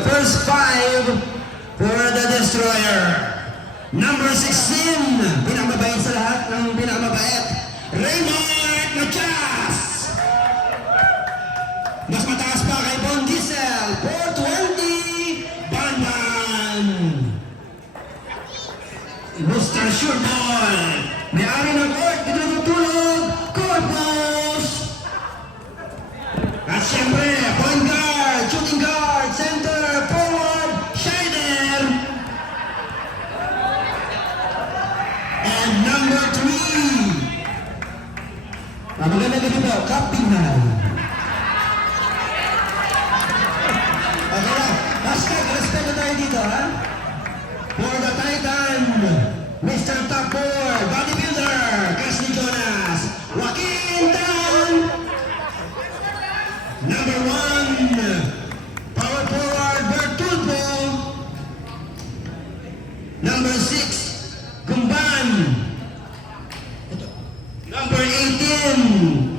First 5 for the Destroyer. Number 16, pinakamabait sa lahat ng pinakamabait, Raymond Matias. Mas mataas pa kay Bon Diesel, 420, Banman. Mr. Sureball, may-ari ng court, pinatutulog, Corpus. At siyempre, point guard, shooting guard, center, forward, Scheider. And number 3, maganda gabi po, Kapinay. Okay na, respect na tayo dito, ha? For the Titan, Mr. Top 4, bodybuilder, Casey Jonas, Joaquin Tan. Number 1, power forward, Bertulpo. Number 6, Gumban. Number 18,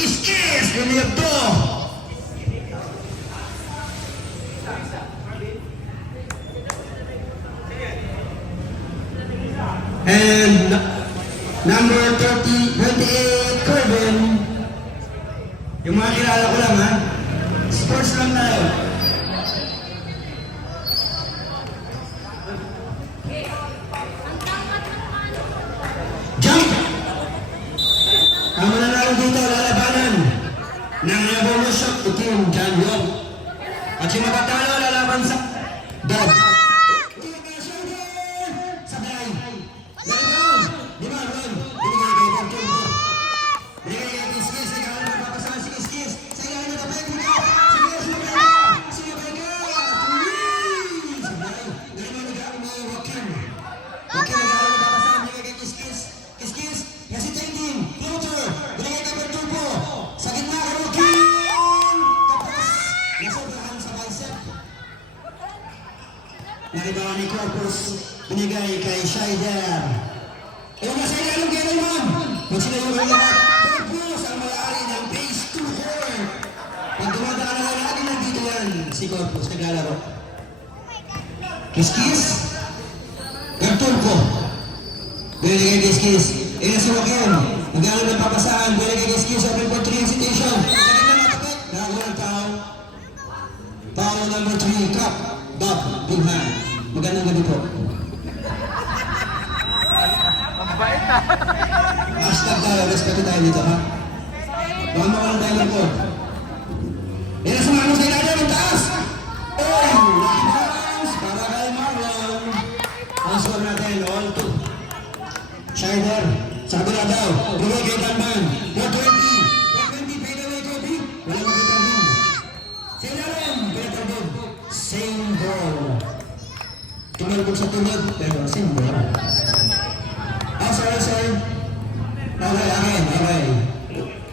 Iskis, Guliyabto. And number 28, Corbin. Yung mga kilala ko lang, ha? Sports lang tayo. Jump! Ang mananalo dito, lalabanan ng Revolution Team John Young. At yung matatalo, lalaban sa Dog. Nakita ni Corpus, binigay kay Scheider. Yung nasa ilalim kay Raymond. Kung sila yung lahat, Corpus ang may-ari ng base 2 court. Pag dumadaan na lagi nandito yan, si Corpus, naglalaro. Kiskis, Bertulpo. Binigay kay Kiskis. Ina si Joaquin, naglalaro ng papasahan. Binigay kay Kiskis, open for 3 hesitation. Sakit na matapit. Nakakuha ng tao. Foul number 3, Cup. Bob, big man. Magandang gabi po. Mabait na. Hashtag tayo, respeto tayo dito, ha? Baka makalang tayo ng po. Yan ang sumama sa ilalim ng taas. Oy! Lucky bounce para kay Marlon. Ang score natin, all 2. Scheider, sabi na daw, Ruwag kay Danman. 420. 420, fade away, Kobe. Wala makita rin. Sinarin, better good. Same ball. Tumalbog sa tulog, pero same ball. Ah, sorry. Okay.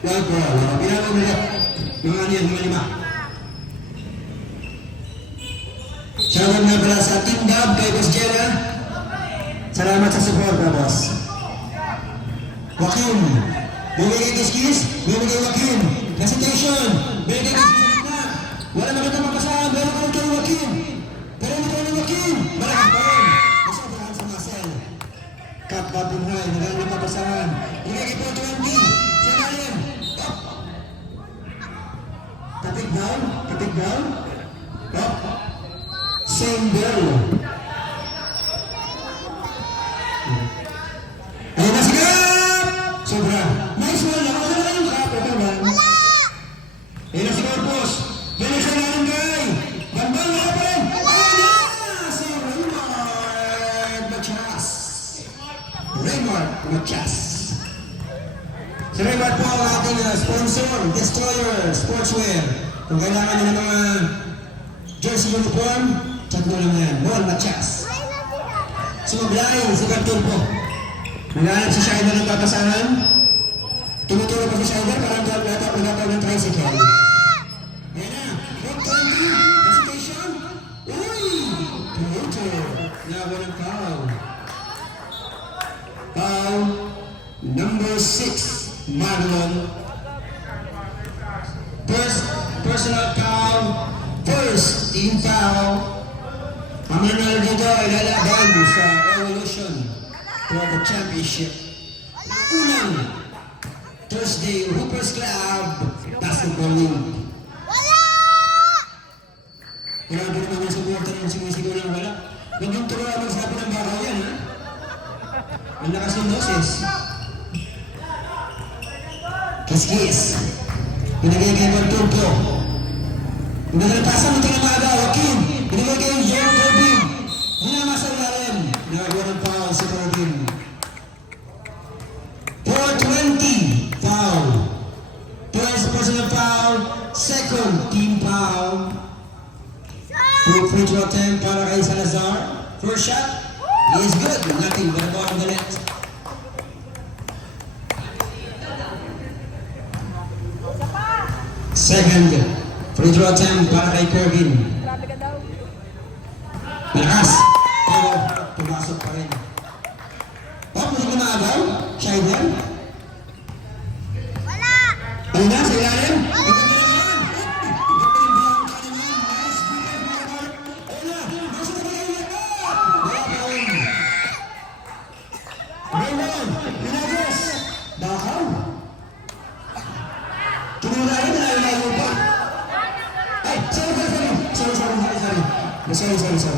White ball. Pinalo ulit. Mga ano yan, mga 5. Shoutout na pala sa Team Dub kay Boss Jera. Salamat sa support na, boss. Joaquin. Bumigay kay Kiskis. Bumigay Joaquin. Hesitation. Bumigay kay Kiskis na. Wala nakita magkasahan. Pero kung kay Joaquin. Pero hindi ko na Joaquin. Malakas pa rin. Masobrahan sa Marcel. Cut button high. Nagalang na papasahan. Bumigay kay 420. Sa lalim. Up. Tapig down. Up. Same ball. Ayun na si Gap! Sobra. Nice one. Nakakala na yung Gap. Ito lang. Ayun na si Corpus. Ganun siya nalang guy. Bandang hapon. Ayun na! Si Raymond Matias. Si Raymond po ang ating sponsor, Destroyer Sportswear. Kung kailangan nyo ng mga jersey uniform, chat mo lang yan. Raymond Matias. Sumablay, si Bertulpo. Naghanap si Scheider ng papasahan. Tumutulog pa si Scheider, parang nagkataw ng tricycle. Ayan na. 420. Hesitation. Uy! Promoter. Nakawa ng foul. Foul. Number 6. Marlon. First personal foul. First team foul. foul. Ang manalo dito ay lalaban sa Revolution for the championship. Unang Thursday Hoopers Club Basketball League. Grabe naman yung supporter yung sumisigaw ng wala. Huwag yung turuan ang sabi ng bakaw yan, ha? Ang lakas ng boses. Kiss-kiss. Pinagay kay Banturco. Pinagalapasan ito ng mga Joaquin. Pinagay kay Jerome Corbin. Hinama sa ilalim. Nagawa ng foul si Corbin. 420 foul. First personal foul. Second team foul. Free throw attempt para kay Salazar. First shot is good. Nothing but a ball of the net. Second free throw attempt para kay Corbin. Malakas. Pero pumasok pa rin. Hindi ko naagaw. Scheider. Ano na sa ilalim?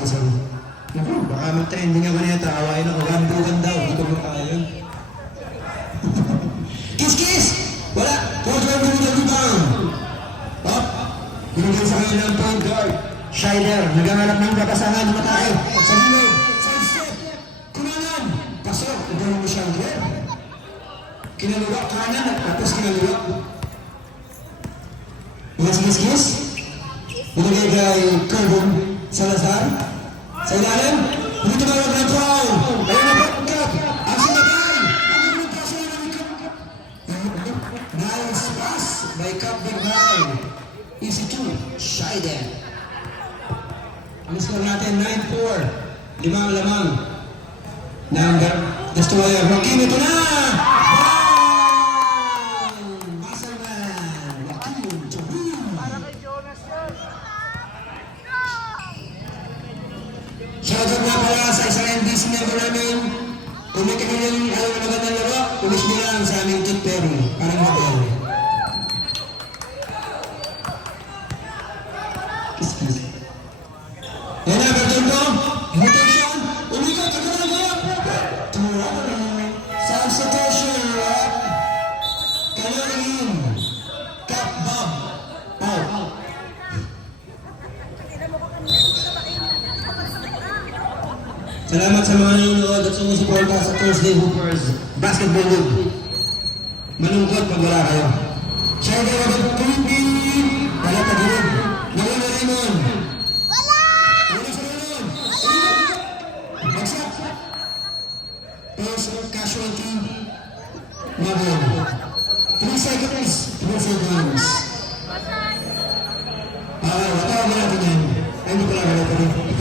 Sorry. Naku, baka mag-trending ako na yata. Awain ako. Gambugan daw. Hindi ko makaya yun. Kiss! Wala! 4-12 minute rebound. Up. Binigyan sa kanya ng point guard. Scheider. Naghangalap ng kapasangan. Matake. Sa gilid. Side step. Kunanan. Pasok. Ito mo siyang grab. Kinaluwa. Kanan. Tapos kinaluwa. Kiss. Binigay kay Corbin Salazar. Sa ilalim. Dito ba yung red foul? Ayun na ba? Cup. Ang sinagay. Nice pass by Cup Big Nine. Easy 2. Scheider. Ang score natin 9-4. Limang. Number destroyer. Joaquin, ito na! Shoutout nga pala sa isang NBC member namin. Kung may kanilang alam na magandang laro, ulis nila lang sa aming Tut Perry. Parang hotel. Kiss. Yan na, Bertoldo. Invitation. Umigot. Substitution. Kalorin. Cap Bob. Out. Salamat sa mga nanonood at sumusuporta sa Thursday Hoopers Basketball League. Malungkot pag wala kayo. Scheider agad Corbin. Wala pa gilid. Nawala Raymond. Wala sa Raymond. Bagsak. First casualty. Mabon. 3 seconds. Wala natin yan. Ay, hindi pala wala pa rin.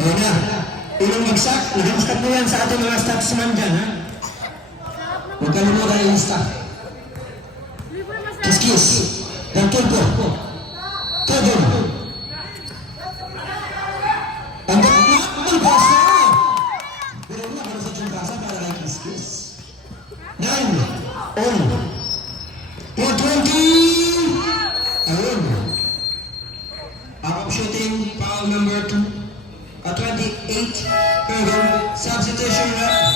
Ayun na. Unang bagsak. Nag-instack mo yan sa ating mga statsman dyan, ha? Huwag kalimutan yung staff. Kiss. Banturco. Corbin. Ang basa! Pero nga, para sa Chumbasa, para kay kiss. 9. On. 420. Ayun. Up shooting. Foul number 2. 28. Corbin. Substitution rep.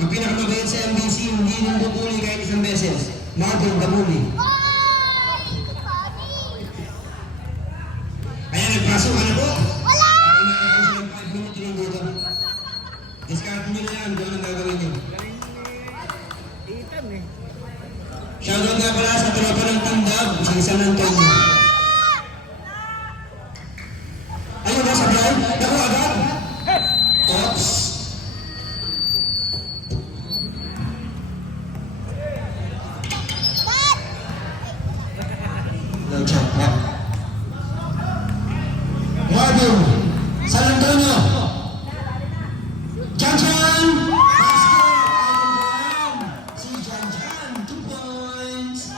Ang pinakamagayon sa MBC, hindi nang bubuli kahit isang beses. Marvin Gabuli. Ayan, nagpasok ka na po. Wala! Ay, nakakasal ng 5 minutes rin dito. Discard nyo na yan, gano'n ang gagawin nyo. Shoutout nga pala sa tropa ng Tandab, sa San Antonio. Ayun ba, sablay? Naku agad? Oops. No joke, yeah. Marvin, San Antonio. Jan. Si Jan, 2 points.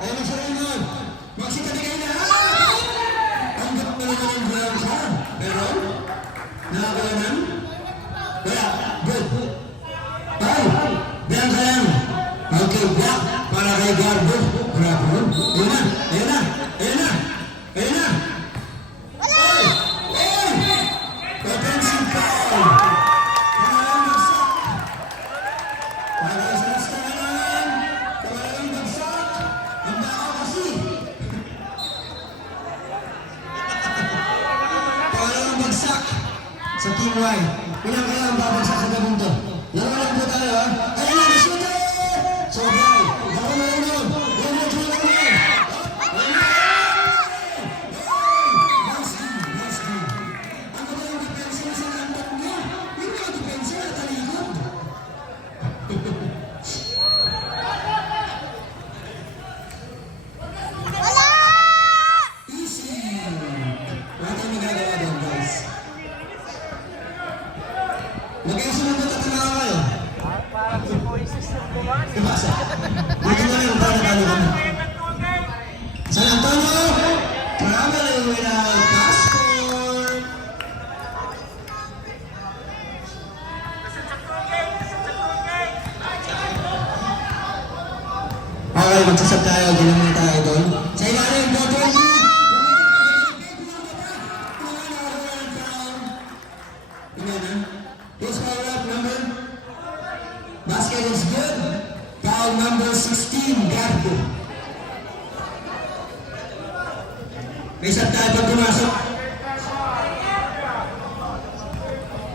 Ayun na sa Raymond. Meron? Nakakayanan? Wala. Good. Ay! Bilang ka lang. Okay, black. Para kay Garbo. Bravo. Ayun na. Ayun na. Ayun na. Ayun na. Ay! Ay! Offensive foul. Kamalang bagsak. Para sa listahan. Kamalang bagsak. Ang baka kasi. Kamalang bagsak. Sa Team Y. Ilang kaya ang babagsak sa gabong to? Laro lang po tayo ha. Ayun na, nasuto! Sobray! Bako na rin yun! Yun na, yun na, yun! Ayun na! Nice game! Ano ba yung depensa na sa lantak niya? Yung mga depensa na talikod! Easy! Wala tayong magagawa doon, guys. Magkasunod na tatanawa kayo. Parang si Moises na bumas. Ibasa. Dito na rin ang talo kami. San Antonio, traveling without passport. Okay, magsasab tayo. Gilang na tayo doon. Sa ilalim, Dr. Lee. His foul up number. Basket is good. Foul number 16, Garbo. May sab tayo pag pumasok.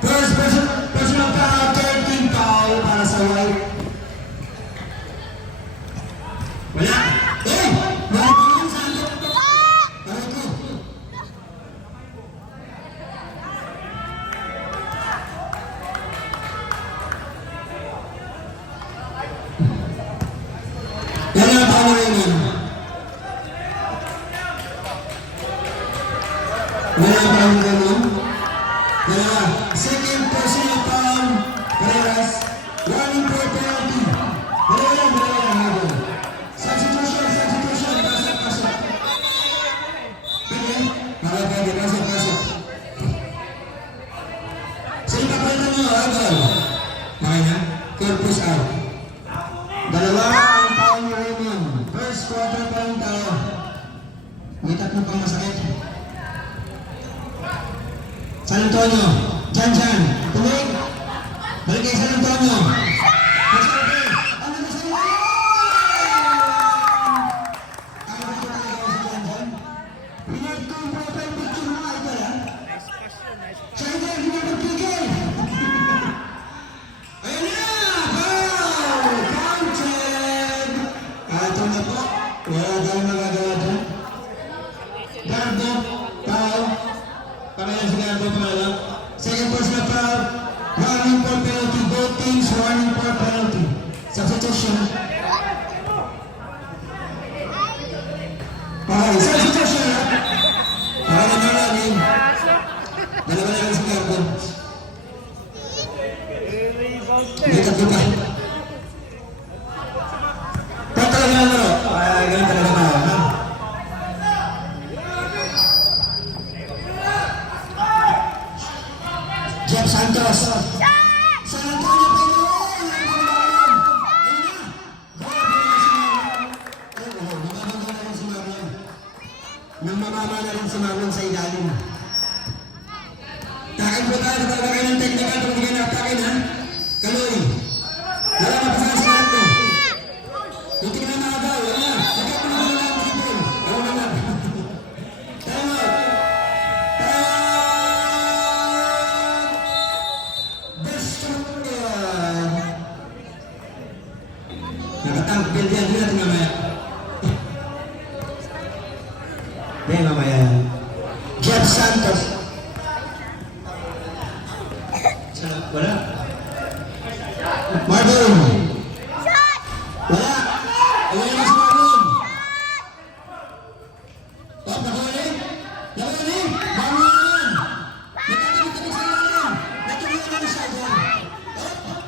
First personal foul, 13 foul para sa White. Wala. Eh! Wala pa yun sa akin. Para ko. Yan ang power yun. Wala ang power yun. Dalawa. Second personal foul. Perez. Running for penalty. Dalawa lang. Substitution. Pasok. Pwede? Pwede. Pasok. Sino pa pwede mo? Agol. Okay na? Corpus out. Dalawa ang foul ni Raymond. First quarter pa rin tayo. May tatlo pang masakit. San Antonio. Jan. Tuloy. Balik kay San Antonio. Masabi. Ano na sa iyo? Ano ba ito talaga si Jan? Pinag ko yung profile picture mo nga ito ha? Siya ito yung pinapagpigil. Ayun na! Foul! Counted! Ito na po. Wala tayong magagawa dyan. Garbo. Foul. Pamela si Garbo. Second personal foul. Running for penalty. Both teams running for penalty. Substitution. Okay, substitution. Para na nalalim. Dalawa na lang si Garbo. May tatlo pa. Pag talaga na laro. Ay, ganun talaga tayo. Ha? Jeff Santos. San Antonio Namamama na rin si Marlon sa ilalim. Takin po tayo. Natawag kayo ng technical. Kung hindi kayo nakakin ha. Kaloy. Wala na pa sa silat mo. Yung tingnan na agaw. Wala na. Sagay mo na lang ang people. Wala na lang. Time out. Destructor. Nakatank build yan. Hindi natin mamaya. Hindi mamaya yan. Jeff Santos. Wala. Marlon. Wala. Wala na si Marlon. Nakahuli. Marlon. Nagkakabit-kabit sa ilalim. Natuloy na siya dyan.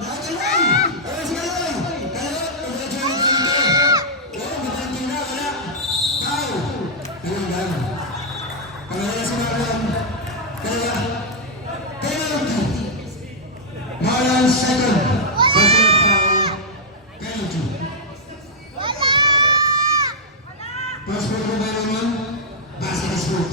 Nakatuloy. Wala si Kaloy. Kaloy. Medyo magandang na. Wala. Pau. Ayun lang. Pangalawa si Marlon. Kaloy. po ba naman? Basket is good.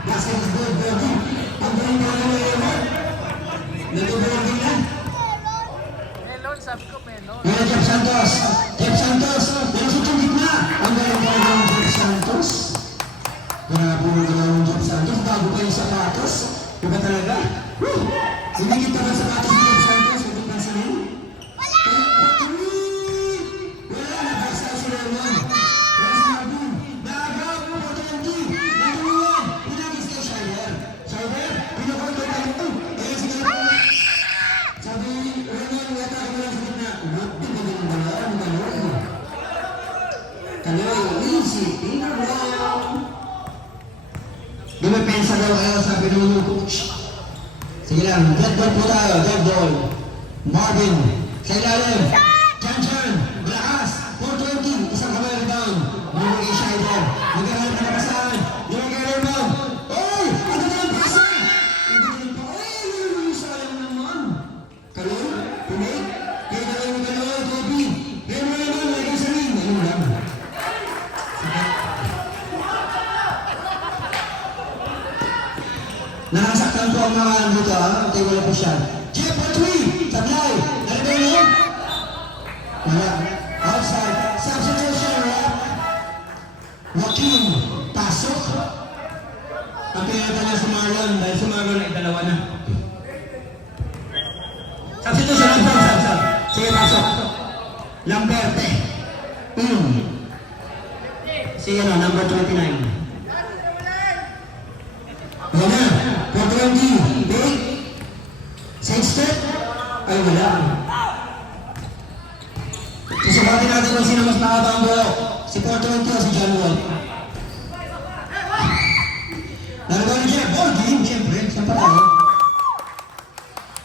Basket is good, Bobby. Ang galing ka na naman. Nag-boarding na. Melon, sabi ko melon. Ngayon, Jeff Santos. Jeff Santos. Nasa tubig na. Ang galing ka ng Jeff Santos. Grabe mo ka ng Jeff Santos. Bago pa yung sapatos. Diba talaga? Woo! Sinigit ka ba sapatos ni Jeff Santos? Huwag pa sa rin. Wala! Nabasa si Lemon. Wala si Marvin. Nagaw mo po ito ng team. Natulungan. Pinagis kay Shider. Shider, pinukontrol ka rin ito. Eh, sige po. Sabi ni Lemon, wala ka lang sa gitna. Buti ka din ba? Ano ba yun? Kaloy, easy. Pinaglaw. Dumepensa daw kayo, sabi naman ng coach. Sige lang, dead ball po tayo, dead ball. Marvin, sa ilalim. Chan, Glass, 420, isang kamay rebound. Lumagay kay Shider, nagkaroon ka na pasahan. Lumagay rebound. Oy! Ano na yung pasa? Hindi rin pa. Oy! Sayang naman. Kaloy, Pinay, kaya na lang yung Kaloy, Kobe. Rebound naman, lagay sa ring. Ano lang? Nakasaktan po ang mga ano dito, ha? Tayo wala po siya. Jeff Patwi! Tablay! Narito yun? Wala. Outside. Substitution, rap. Joaquin. Pasok. Ang pinata niya si Marlon. Dahil si Marlon ay dalawa na. Substitution, sab. Sige, pasok. Lamberte. Sige na, number 29. Wala. 420. Big. Side step. Ay, wala. Susubatin natin kung sino mas mahaba ang buhok. Si 420 o si John Wall. Nalagaw ni Jeff. Ball game, siyempre. Saan pa tayo?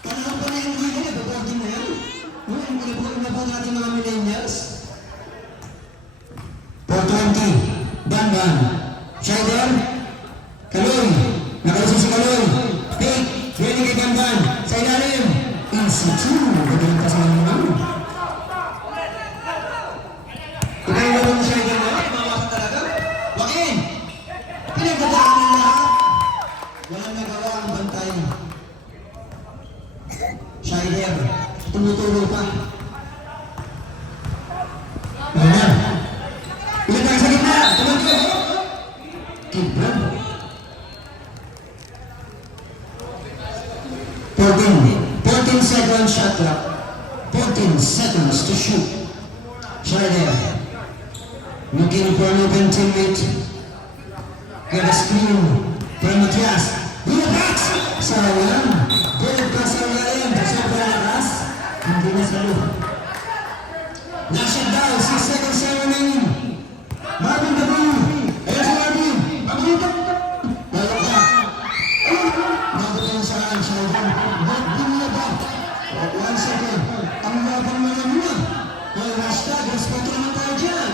Tanong pa na yung game na. Ball game na yan. Yung na po natin mga millennials. 420. Ban. Shider. Kaloy. Nakalusong si Kaloy. Pick. Ready kay Banban. Sa ilalim. Easy 2. Magaling pa sa mga. Pinahilo mo siya yung mga. Mawasan talaga. Joaquin. Pinagdadaan ng lahat. Walang nagawa ang bantay. Shider. Tumutulo pa. Ayan. Pinagdaan sa gitna. Tumutulo. Kibran. 14 seconds shot clock. 14 seconds to shoot. Shider. Looking for an open teammate. Get a screen from Matias. Binabat! Sayang. Good pass ang lalim. Pasok pa lakas. Hindi na sa loob. Nashot down. 6 seconds remaining. Marvin W. Ayan si Marvin. Pagulita. Lalo ka. Nabutin sa akin. Shider. Binabat. 1 second. Ang labang mga muna. Hashtag. Respeto naman tayo dyan.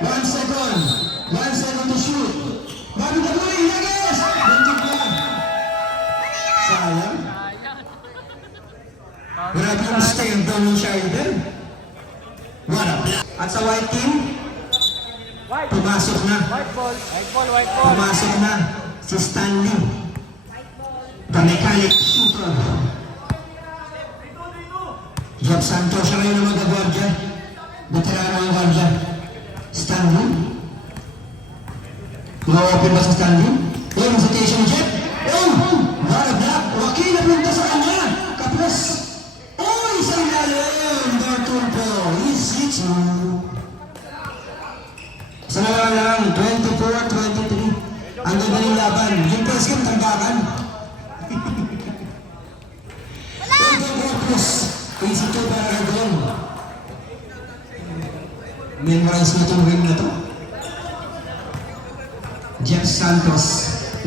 1 second. 1 second to shoot. Marvin W. Ilagis. Buntik na. Sayang. Grabe yung stand down ng Shider. What a block. At sa white team, pumasok na. White ball. Pumasok na si Stanley. The mechanic shooter. Jeff Santos siya ngayon ang mag-guardia. Veterano ang guardia. Stanley. Mga-open ba sa Stanley? Yung hesitation ni Jeff. Oh! What a block. Joaquin napunta sa kanya. Kapos. Oh! Isang lalim. Dartulpo. Easy 2. Sa lang. 24-23. Ang gagaling laban. Yung press game, tanggakan. Easy 2 para kay Don. Memorize na itong ring na to. Jeff Santos.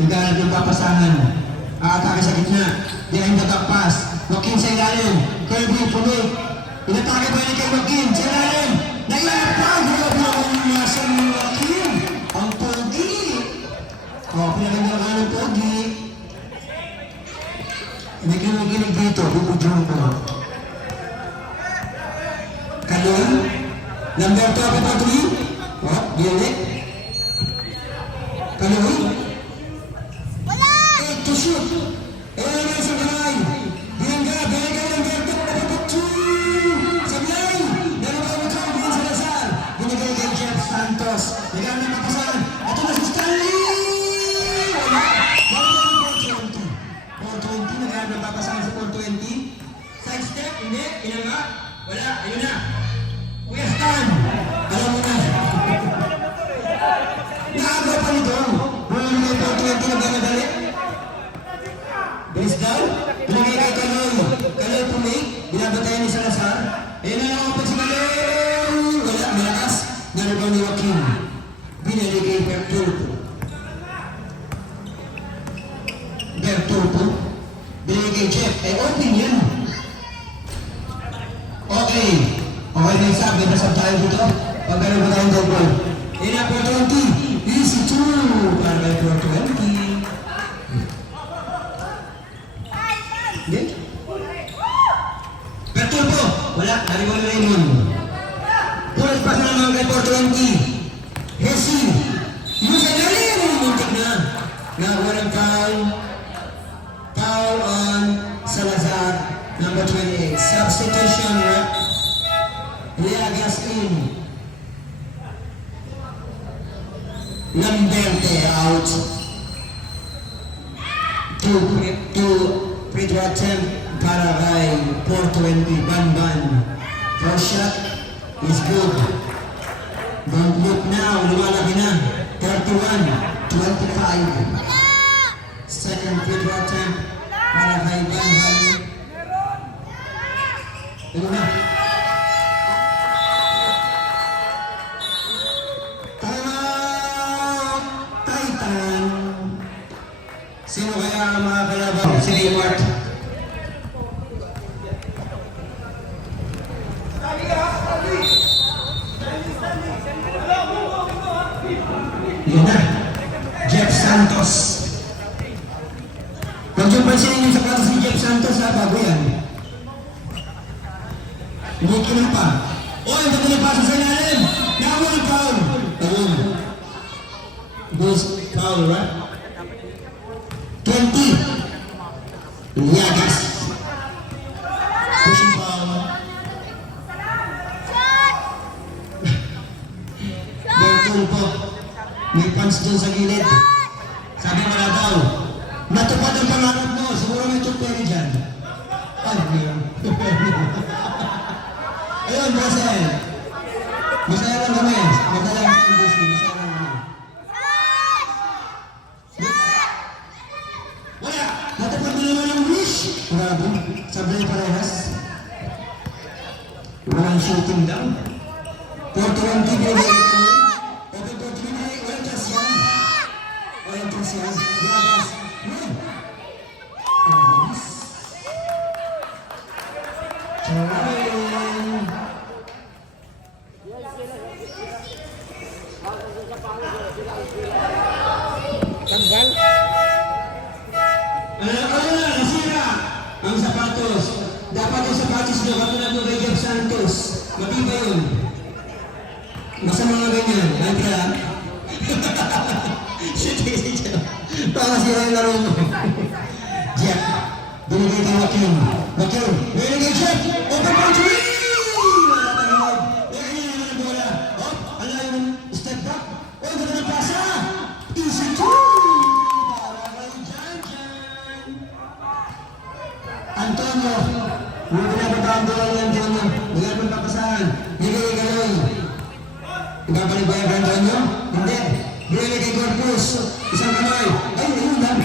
Naghanap yung papasangan. Aatake sa gitna. Behind the top pass. Joaquin sa ilalim. Kirby, puloy. Inatake pa yun kay Joaquin. Sa ilalim. Naglalapag. Naglalapag ang nasa ni Joaquin. Ang pogi. O, pinaganda ka ng pogi. May kinikinig dito, bubudyon ko. Kalon. Number 2, Papa 3. O, Bialik. Kalon. Wala! 8 to shoot. Ayan sa kamay. Biangga, Biangga, number 2, Papa 2. Sablay. Narabaw mo ito, Bian Salazar. Binigay kay Jeff Santos. Bigyan na papasan. Ito na si Stanley. Wala. Wala yung 420. 420, nagayaan ng papasan sa 420. Side step, hindi. Inanga. Wala, ayun na. Kuya Stan. Alam mo na. Naaga pa nito. Wala mo yung 420 na gamadali. Base down. Binigay kay Kaloy. Kaloy pumig. Binabatayan ni Salazar. Ayun na lang si Kaloy. Wala, malakas. Narabaw ni Joaquin. Binigay kay Bertolpo. Bertolpo. Binigay kay Jeff. Open yan. Okay. Okay na yung sabi. Nasab tayo dito. Pag gano'n ba tayong double? Ayun na, 420. Easy 2. Para kay 420. Hindi? Bertolpo. Wala. Nariwala na yun. Pulit pa na naman kay 420. Hesi. Yung sa galing yung muntik na. Na walang foul. Foul on Salazar. Number 28. Substitution. Liagas in. Lamberte out. Two free throw attempt para kay 420. Banban. First shot is good. Don't look now. Lumalaki na. 31-25. Second free throw attempt para kay Banban. Ano na? Titan. Sino kaya ang mga kalabaw? Si Raymart. Yun na. Jeff Santos. Huwag yung pansinin yung sapatos ni Jeff Santos ha, bago yan. Hindi kinapa. O, yung pagkilipasa sa ilalim. Nawa ng foul. Ayun. Those foul, right? 20. Liagas. Pushing foul. Bertolpo. May punch dun sa gilid. Sabi mo na daw, natupad ang pangarap mo. Siguro may tutperi dyan. Ay, meron. Ayun, Bosel. Masaya lang kami. Masaya lang kami. Masaya lang kami. Wala. Natupad mo naman ang wish. Grabe. Sabi parehas. Walang shooting down. 420 binigay ito. Open 420. Walang tas yan. Walang tas yan. Biagas. Win. Biagas. Charin. Tanggal. Ano na, nasira ang sapatos. Dapat yung sapatos nyo, katulad ng kay Jeff Santos. Matibay yun. Basta mga ganyan. Like ka lang. Sige. Baka sira yung laro mo. Jeff, binigay kay Joaquin. Joaquin, binigay kay Jeff. Open for three! Wala tangod. Kaya naman ang bola. Oh, ang layo ng step back. Oh, ang ganda ng pasa. Easy two! Para kay Jan. Antonio, hindi pinapataan bola ni Antonio. Wala pang papasahan. Bigay kay Galoy. Ibabalik ba yung Antonio? Hindi. Binigay kay Corpus. Isang kamay. Ay, ayun lang.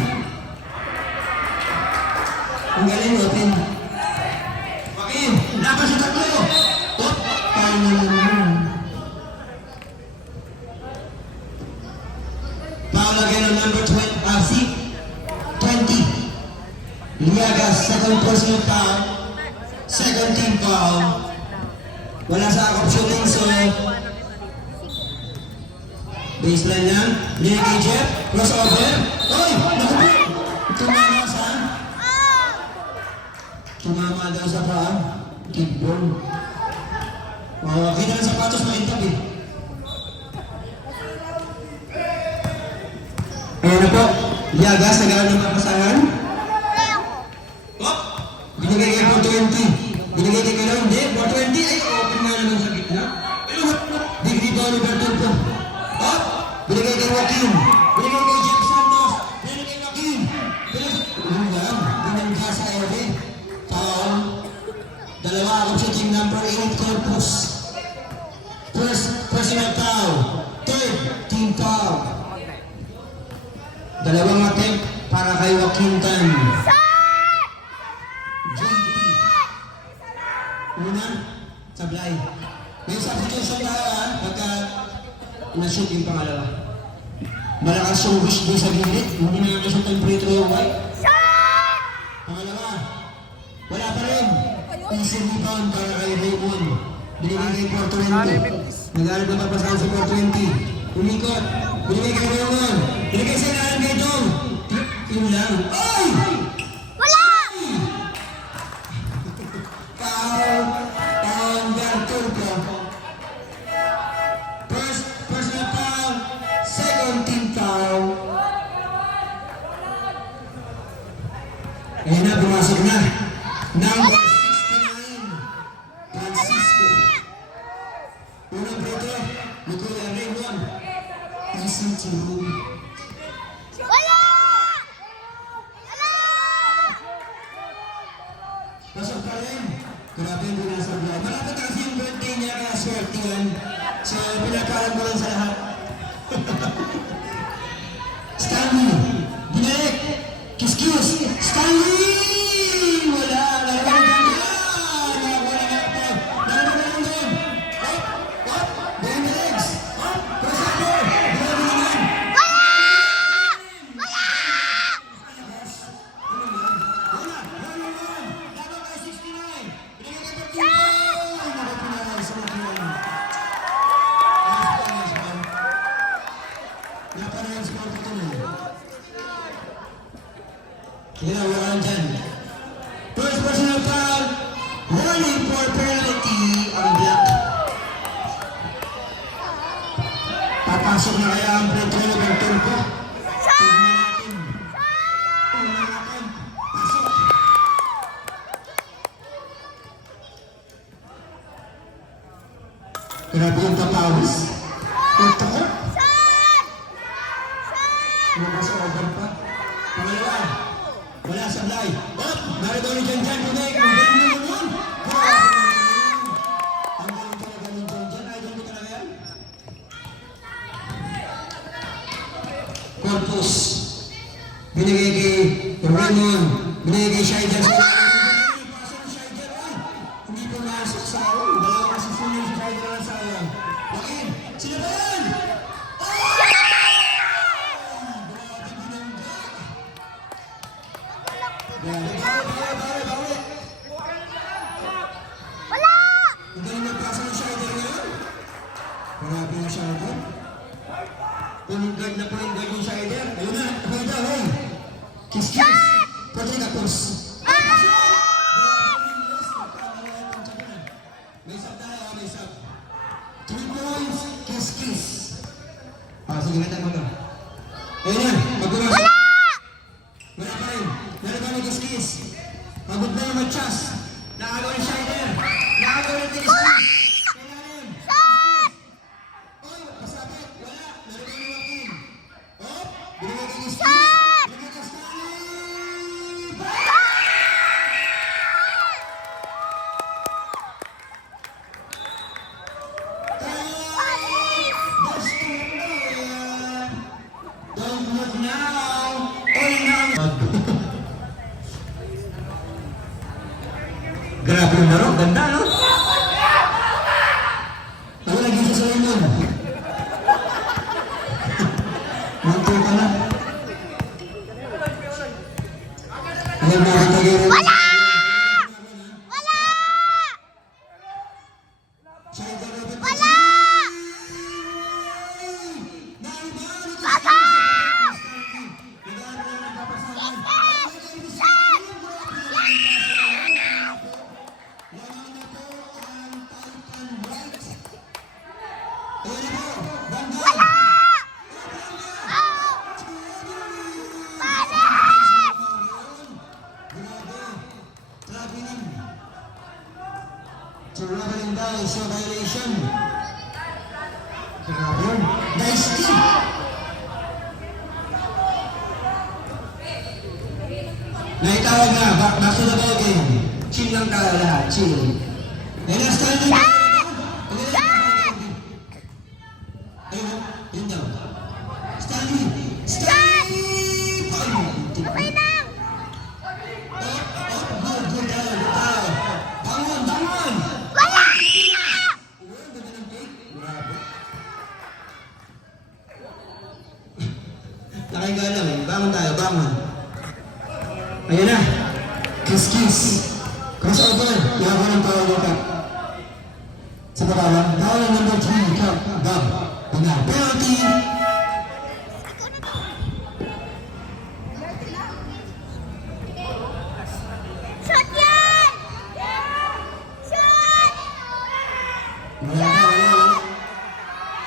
Ang galing, open. Joaquin, laban sa tatlo. Top. Paano naman? Paul again on number 20. 20. Liagas, second personal foul. Second team foul. Wala sa akop shooting, so Baseline lang. Binigay kay Jeff. Crossover. Oy! Naku! Tumama sa... Tumama daw sa paa. Kickball. Oh, kita ng sapatos na itab eh. Ayan na po. Liagas, nagawa ng papasahan. Oh! Binigay kay 420. Binigay kay Kalaw. Hindi, 420. Ay, open nga naman sa gitna. Degree to Oliver Tulpo. Oh! Binigay kay Joaquin. Binigay kay Jeff Santos. Binigay kay Joaquin. Binigay sa Eve. Foul. Dalawa ako sa team number 8, Corpus. First, personal foul. Third, team foul. Dalawang attempt para kay Joaquin Tan. JP. Una, sablay. May substitution tayo ha, pagka na-shoot yung pangalawa. Malakas yung wish doon sa gilid, hindi na nakashoot ang free throw yung white. Pangalawa, wala pa rin. Easy rebound para kay Raymond. Binigay kay 420. Nag-aalap na papasahan sa 420. Umikot. Binigay kay Raymond. Binigay sa ilalim kay Dong. Yun lang. Ay! Wala! Foul on Bertolco. First personal foul. Second team foul. Ayan na, pumasok na. Number 69. Francisco. Unang preto. Nicola Raymond. Easy to room. Wala! Wala! Pasok pa rin. Grabe yung binasa niya. Malapit kasi yung birthday niya kaya swerte yan. So, pinakalan ko lang sa lahat. Stanley! Binalik! Kiss-kiss! Stanley! Wala! Nalaman ka na! Wala na ito! Nalaman ka lang doon! Up! Up! Behind the legs! Up! Press up there! Grabe naman! First personal foul, warning for penalty on black. Papasok na kaya ang free throw ng Turco. Tignan natin. Pasok. Grabe yung tapawis. Ito ko. Nasa over pa. Pangalawa. Wala sablay. Oh! Narito ni Jan Jan. Pinay. Ang galing mo naman. Ang galing talaga ni Jan Jan. Idol mo talaga yan. Corpus. Binigay kay Raymond. Binigay kay Shider. Hindi pumasok sa akin. Dalawa kasi sunyong si Shider na sa akin. Joaquin. Sino ba yan? Wala! Hindi na nagpasa ng Shider ngayon. Marami na Shider. Point guard na point guard yung Shider. Ayun na, ayun na, hey. Kiss-kiss. Patrick Acos. May sub tayo, may sub. 3 points, kiss-kiss. Sige, may tayo mo. Ayun na, magbumasok. Wala pa rin. Meron kami kiss-kiss. Pagod na yung mag-chas. Nakagawa ni Shider. Nakagawa ni kiss-kiss. Kailangan. Oy, pasabit. Wala. Meron kami Joaquin. Oh, binigay kay kiss-kiss. Binigay kay Stanley. Don't look now. Only now. Grabe yung laro. Ganda, no? Ako lagi sa Raymond. Munti ka na. Alam mo, kitagay rin. Wala! Wala! Wala! guys, so violation. Grabe yun. Nice team. Naitawag na, back to the ball game. Chill lang tayo lahat, chill. And last time, ayun, yun daw. Stanley! Stanley! Okay lang. Good tayo, good tayo. Bangon, bangon! Wala! Ayun, ganda ng cake. Grabe. Nakahiga lang eh. Bangon tayo, bangon. Ayun na. Kiss, kiss. Crossover. Yawa ng power workout. Sa pagkawan, power number 3, Cup, Bob. Pina, penalty. Shot yan! Shot! Wala na, wala, wala.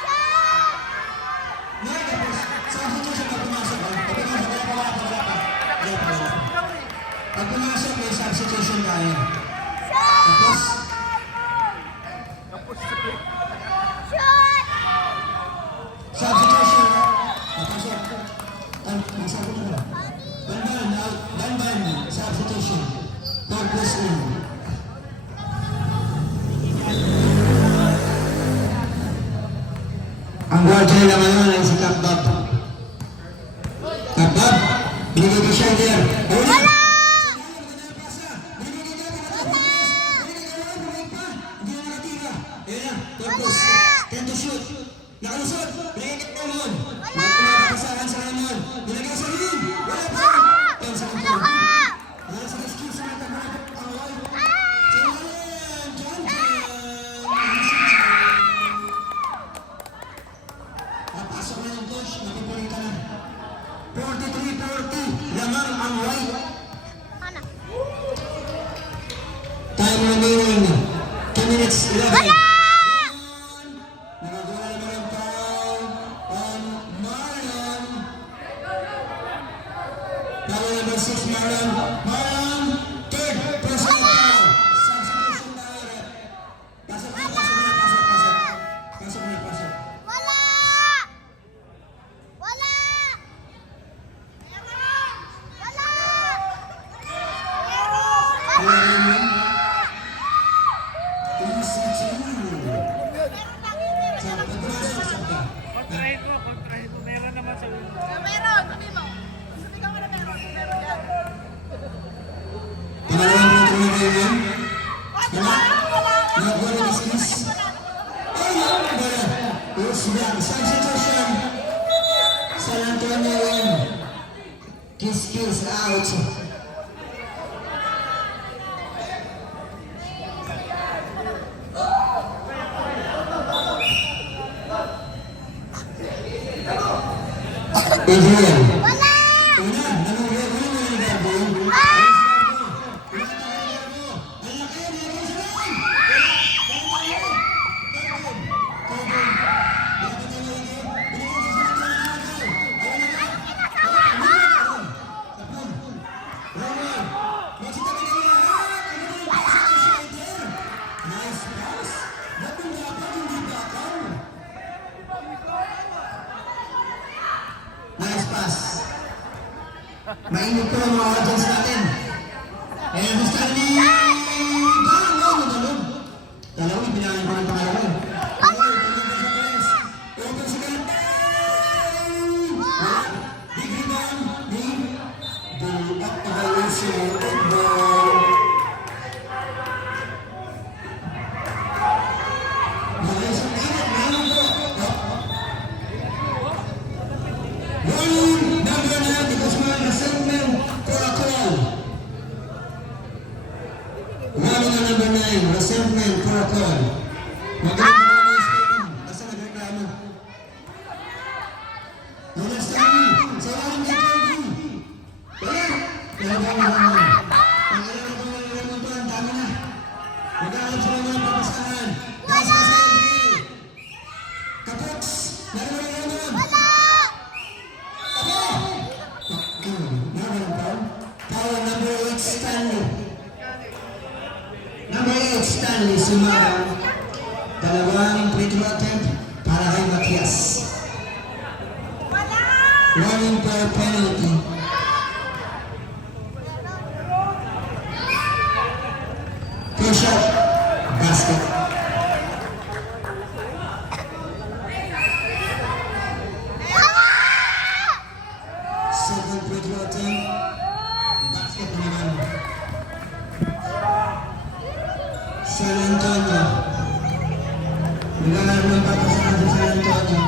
Shot! Ngayon, tapos, sa substitution pag pumasok, pag pumasok, wala pa. Pag pumasok, may substitution tayo. Tapos, Shot! substitution. Papasok. Magsabi ko na. Banban, substitution. Purpose in. Ang guardian na ngayon ay si Kapbab. Kapbab, binigay ko siya there. Wala! Tento shoot. Nakalusot. Binigay ka naman. Nakapasahan sa naman. Binigay sa rin. Wala pa. Yan sa Ano ka? Wala sa skills na tagalog. Ang live. Napasok na yung coach. Napipunin ka na. 43-40. Lamang ang white. Ano? Time remaining. 2 minutes 11. Wala! Nakagawa naman ang foul on Marlon. Foul number 6, Marlon. Marlon, third personal foul. Substitution tayo, rep. Pasok na, pasok na, pasok, pasok. Pasok na, pasok. Wala! Wala! Wala! Meron yun. Easy two. Sa pagpasok, sakta. Kontrahin ko, meron naman sa ulo. Meron, sabi mo. Sabi ka mo na meron, meron yan. Pangalawang punto na kayo yun. Nagawa ng skills. Ayun! Wala. Yes, lang. Substitution. San Antonio win. Kiss out. Adrian. Wala! Una, nangyayari mo yung gagawin. Nice pass. Mainit po ang mga audience natin. And gusto ni parang mo madalog. Dalawa, ibinangan ko ng pangalawa. Open sa kanta. Big rebound. Big. Bull up the violation. Ball. Violation. Mainit po. Warning number 9 because my assessment protocol. Warning number 9, resentment protocol. Magaling mo na yung basta nagreklamo. Nunas tayo, sa warning number 2. Wala! Nagawa naman. Ang ilan na kung nalalaman ang dami na. Magkakap sa mga papasahan. Gasa sa Andrew. Kapoks, nalalaman. Power number 8, Stanley. Number 8, Stanley, sumaran. Dalawang free throw attempt para kay Matias. Running per penalty. First shot, basket. Second free throw attempt, basket naman. San Antonio. Naglalaro ng papasakan sa San Antonio.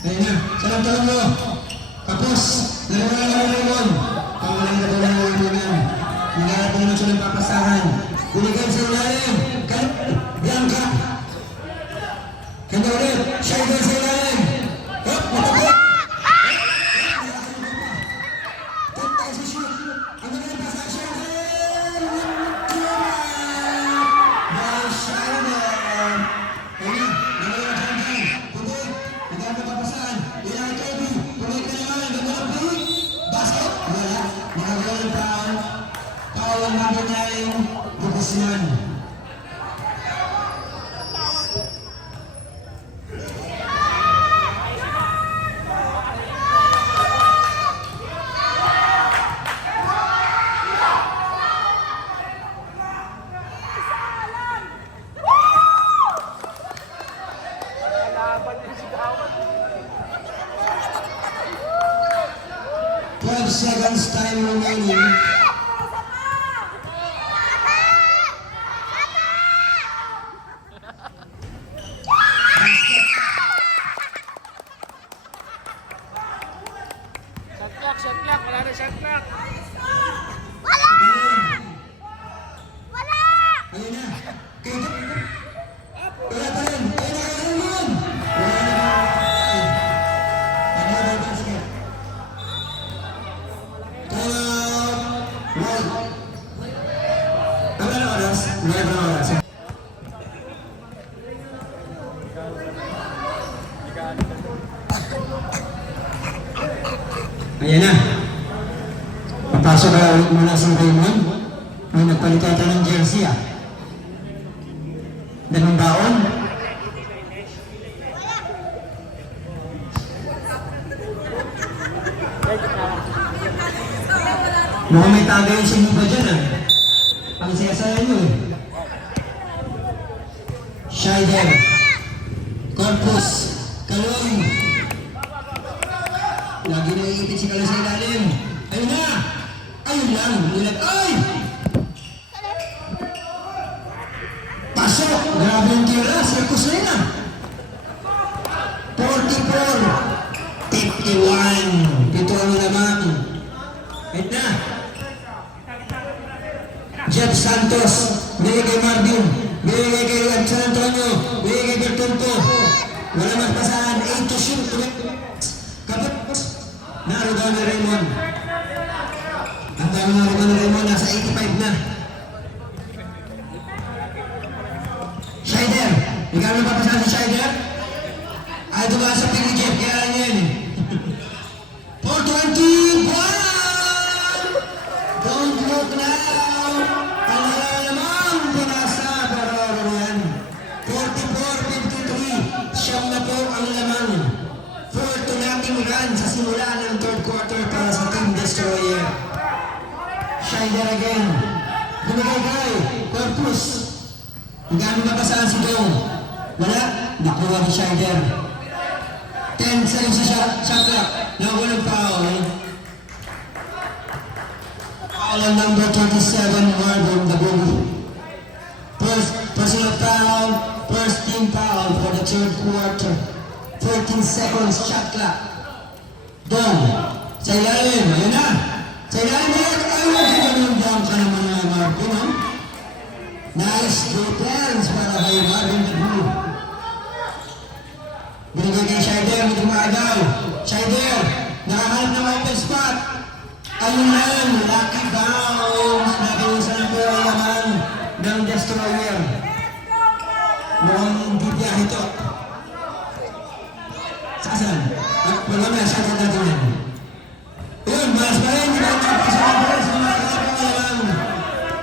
Ayun na, San Antonio. Tapos, naglalaro ng Raymond. Pangalan na doon ng Raymond. Naglalaro naman siya ng papasakan. Binigay sa ilalim. Bianca. Kanya ulit. Shaider sa ilalim. Hop, matapot. Tentay si shoot. Ang magaling pa sa Shaider. By Shaider. Ayun na, naglalaro ng Tentay. Puti. Naglalaro ng papasakan. Ilang Kobe. Pulit ka naman. Ganda ng pulit. Basket. Wala. Nakagawa ng foul. Foul ang number 9. Bukisinan. Seconds time remaining. Shot clock, wala na shot clock. Ayun na. Wala pa rin. Ayun na, ayun yun. Wala na. Another basket. Wala na oras. Wala na oras. Ayan na. Papasok ka ulit muna sa Raymond. May nagpalitan tayo ng jersey ah. Dalawang baon. Mukhang may tagay yung sinupa dyan ah. Ang siyasaya nyo eh. Shaider. Corpus. Kaloy. Lagi na iipit si Kaloy sa ilalim. Ayun na! Ayun lang. Nilag. Ay! Pasok! Grabe yung tira. Circus na yun ah. 44. 51. Ito ano naman. Ayun na. Jeff Santos. Bigay kay Marvin. Bigay kay San Antonio. Bigay kay Bertonto. Wala magpasahan. 8 to shoot. Kapag naroon na Raymond. Ang dami na Raymond nasa 85 na. Shaider. Ikaw na papasahan si Shaider? Ay, dumaan sa Pili Jeff. Kaya lang yan. 420. Don't look now. Alala naman. Pinasa. Pero ano yan. 44-53. Siyam na po ang lamang. 4-0 run sa simula ng third quarter para sa Team Destroyer. Shaider again. Binigay kay Corpus. Hanggang mapasaan si Dong. Wala. Nakuha ni Shaider. 10 seconds sa shot clock. Nawalang foul. Foul on number 27, Marvin Dabuli. First personal foul, first team foul for the third quarter. 14 seconds shot clock. Dong. Sa ilalim. Ayun na. Sa ilalim na yan. Ayun. Ganun down ka naman na Marvin. No? Nice defense para kay Marvin Dabuli. Binigay kay Shaider, hindi maagaw. Shaider, nakahanap ng open spot. Ayun lang, lucky bounce. Nakiusan ang pero naman ng Destroyer. Mukhang hindi biyahe ito. Saan? Wala na, shoutout natin yan. Yun, malas pa rin. Hindi ba ito sa mga kapal sa mga kapal naman.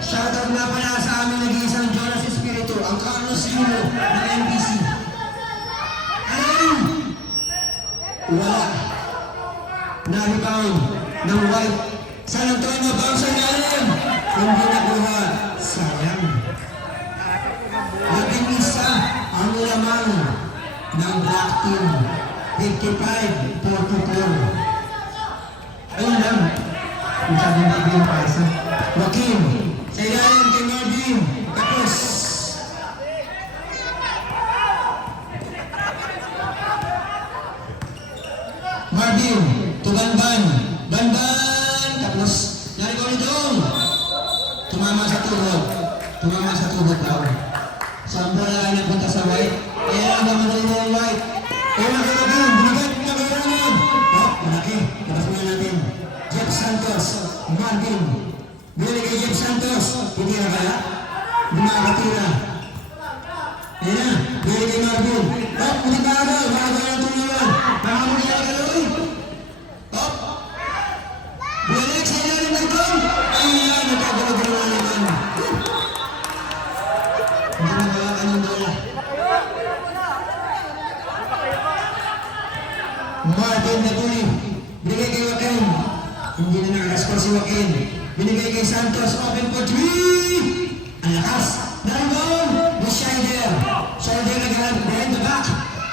Shoutout nga pala sa aming nag-iisang Jonas rebound ng White. San Antonio, bounce sa ilalim. Hindi nakuha. Sayang. 11 ang lamang ng Black Team. 55-44. Ayun lang. Ang sabi ng ibig yung pasa. Joaquin, sa ilalim kay Marvin. Tapos, Marvin, to Banban. Banban! Tapos, narigaw ni Dong. Tumama sa tuhod. Tumama sa tuhod daw. So, ang bola ay napunta sa White. Kaya ang gamadali mo ang White. Kaya nakilagin. Binigay. Binigay. Oh, malaki. Patapunan natin. Jeff Santos. Marvin. Binigay kay Jeff Santos. Hindi na kaya? Hindi makakatira. Ayan na. Binigay kay Marvin. Oh, hindi ka agad. Makakaya ang tulungan. Makamuli ka galoy. Oh. Binigay sa ilalim ng Dong. Ayan. Nagkagalo-galo na naman. Hindi na mawakan yung bola. Marvin Naguli. Binigay kay Joaquin. Hindi na nakakascore si Joaquin. Binigay kay Santos. Open for 3. Ang lakas. Naribon. The Scheider. Scheider naghahanap behind the back.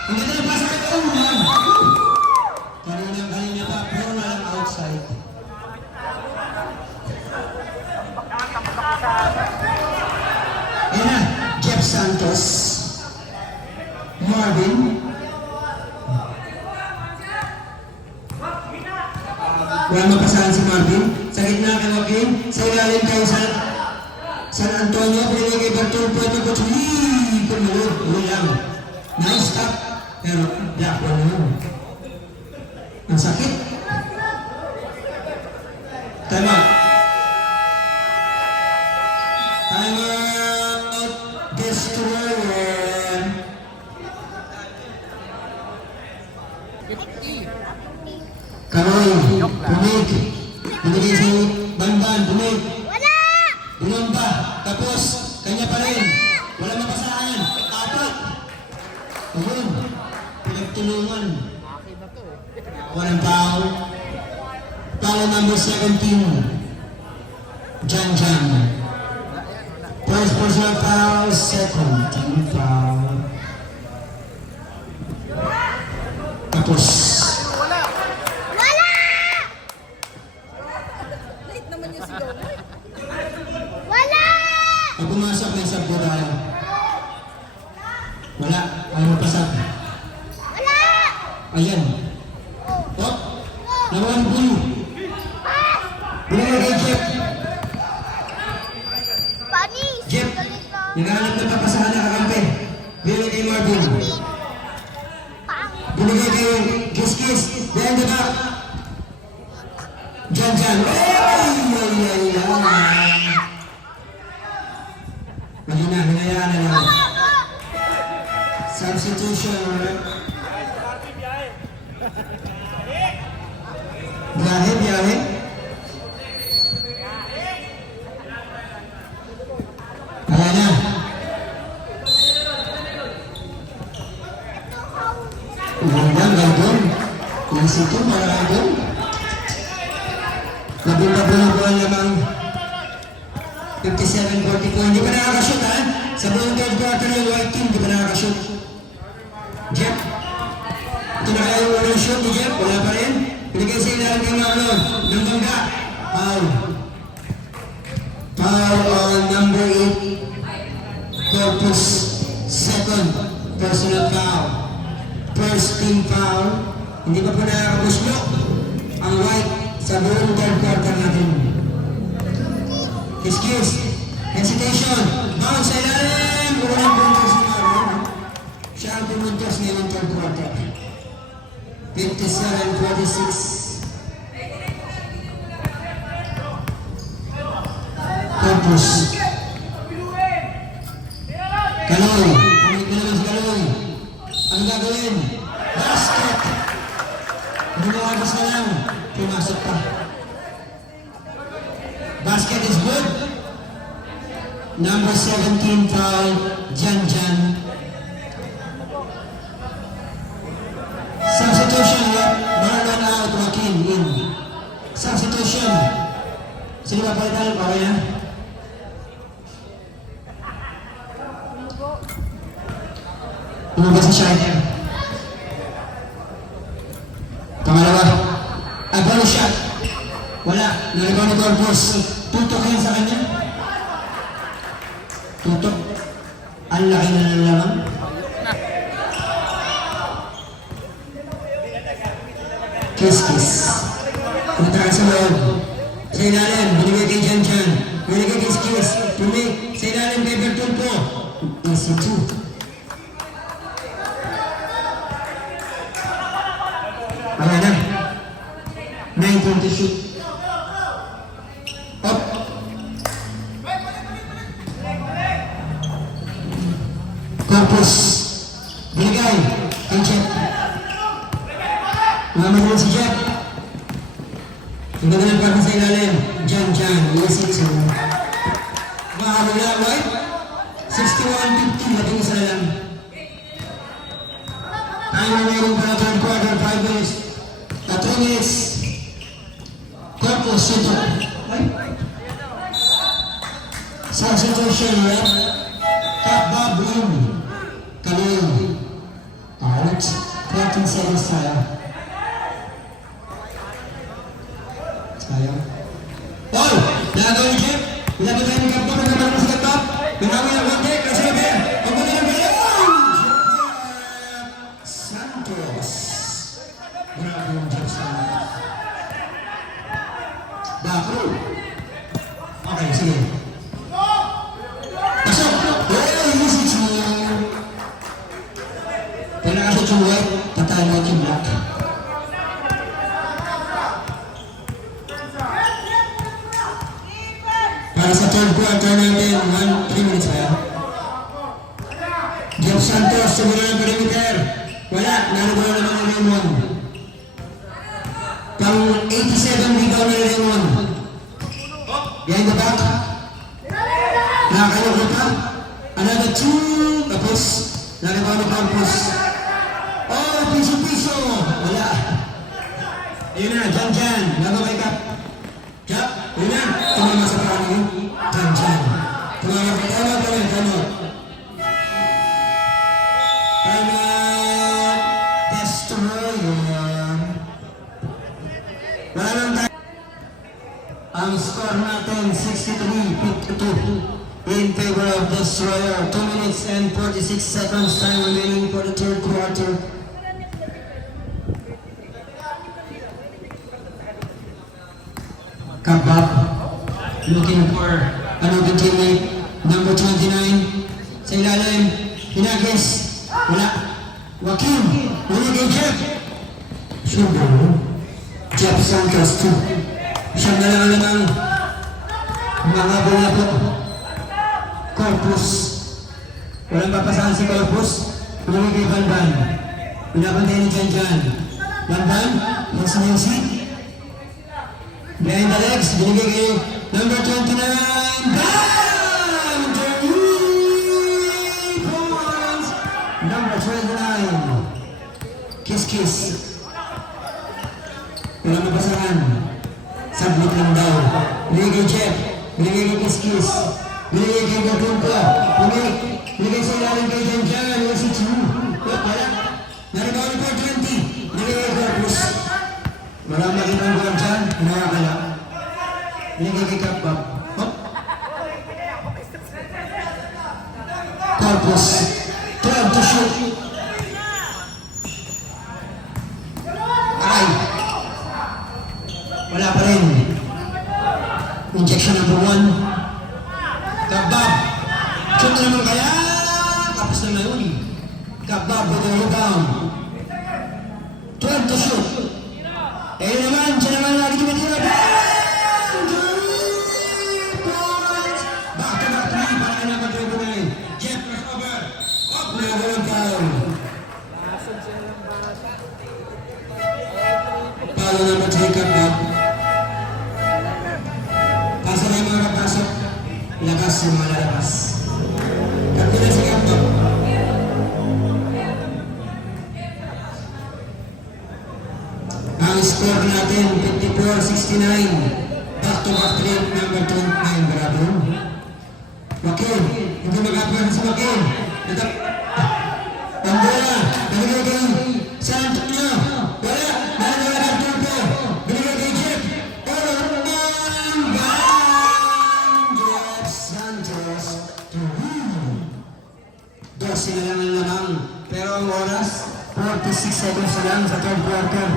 Ang ganda ng pasa kay Uman. Kanina pa. Pero na lang outside. Ayan na. Jeff Santos. Marvin. Walang mapasahan si Marvin. Sa gitna kay Joaquin. Sa ilalim kay San Antonio. Pinili kay Bertol Puerto Coach. Hii! Pumalod. Ulang. Nice stop. Pero black one naman. Ang sakit. Time out. Time out. Destroyer. Karoy, Bumig. Binigay si Banban, Bumig. Wala! Binomba. Tapos, kanya pa rin. Walang mapasahan. Apat. Ayun. Pinagtulungan. Walang foul. Foul number 17. Jan Jan. First personal foul, second team foul. Tapos, Wala! Late naman yung sigaw mo eh. Wala! pag pumasok may sabdo tayo. Wala. Ayaw mapasok. Wala! Ayan. Oh, nawalan blue. Binigay kay Jeff. Panis! Jeff, naghahanap na papasahan na kakampi. Binigay kay Marvin. Binigay kay Kiskis. Behind the back. Jan Jan. Ay! Mahina, hinayaan na lang. Substitution. Biyahe. Ayan na. Ulang gandun. Yung situ, mga gandun. Labing-labing buwan lamang. 57-44. Hindi pa nakakashoot, ha? Sa buong third quarter yung White Team, hindi pa nakakashoot. Jeff. Ito na kaya yung unang shoot ni Jeff. Wala pa rin. Pinigay sa ilalim kay Marlon. Ng bangga. Foul. Foul on number 8. Corpus. Second. Personal foul. First team foul. Hindi pa po nakakapuslok ang White sa buong third quarter natin. Excuse. Hesitation. Bounce sa ilalim. Unang puntos ni Marlon. Siya ang pumuntos ngayong third quarter. 57-46. Corpus. Kaloy. Pumit na naman si Kaloy. Ang gagawin? Basket. Bumawagis na lang. Pumasok pa. Basket is good. Number 17 foul. Jan Jan. Substitution, Marlon out, Joaquin in. Sino ba palitan? Okay na? Ano ba si Shine? Pangalawa. Bonus shot. Wala. Nalibaw ni Corpus. Tutok yan sa kanya. Tutok. Ang laki na ng lamang. Kiss. Punta ka sa loob. Sa ilalim, binigay kay Jan. Binigay kay Kiss. Tumi, sa ilalim kay Bertulpo. Easy 2. Wala na. 9 to shoot. Up. Corpus. Binigay kay Jeff. Mamadali si Jeff. Ang ganda ng parang sa ilalim. Jan. Easy 2. Mahabula, right? 61-50. Lating isa lang. Time remaining para third quarter. 5 minutes. 3 minutes. Corpus, shoot. Substitution, right? Bob Bloom. Khalil. Out. 14 seconds tayo. Sayang. Oh! Nagawa ni Jeff. Pinapit tayo ni Kapto. Nagkaman mo si Kapto. Pinawi na konti. Kasi sabi. Ang buti ng Jeff Santos. Grabe yung Jeff Santos. Bako. Okay, sige. Pasok! Easy 2. Pinakasot yung white. Patay mo yung black. Para sa third quarter natin, 3 minutes kaya. Jeff Santos, sumula ng perimeter. Wala, narugaw naman ang Raymond. Pang 87 ligaw na Raymond. Behind the back. Nakakalaw pa. Another 2. Tapos, naribaw na Campus. Oh, piso. Wala. Ayun na, Jan. Bago kay Cap. Cap, yun na. Tumama sa parang yun. Jan. Tumama. Tama. Destroyer. Wala lang tayo. Ang score natin, 63-52 in favor of Destroyer. 2 minutes and 46 seconds time remaining for the third quarter. Kabab looking for another teammate. Number 29 sa ilalim. Pinagis. Wala. Joaquin. Wala kay Jeff. Sugar. Jeff Santos 2. Siyang nalang ng mga bulabot. Corpus. Walang papasahan si Corpus. Pinagay kay Banban. Pinapantay ni Jan. Banban. Yansi. Behind the legs. Binigay kay number 29. Bam! 3 points. Number 29. Kiss. Walang mapasahan. Submit lang daw. Binigay kay Jeff. Binigay kay Kiss. Binigay kay Gatunto. Binigay sa ilalim kay Jan. Easy 2. Wala. Naribaw ni 420. Binigay kay Corpus. Walang makita ang buwan dyan. Nakakala. Binigay kay Kapbab. Corpus. 12 to shoot. Aray. Wala pa rin. Injection number 1. Kapbab. Shoot na naman kaya. Tapos na yun. Kapbab with the rebound. 12 to shoot. Eh naman, siya naman lagi tumitira. Back to 3. Para ka naman 29. Jeff crossover. Up na walang foul. Foul number 3 Kapbab. Pasa na yung mga kapasok. Lakas yung mga lalabas. Kapila si Kapbab. Ang score natin, 54-69. Back to back 3 29, grabe yun. Joaquin, hindi mag-upgrade si Joaquin. Pambula, binigay kay San Antonio. Wala, binigay kay Turco. Binigay kay Jeff. Jeff Santos. 12 na lang ang lamang. Pero ang oras, 46 seconds na lang sa third quarter.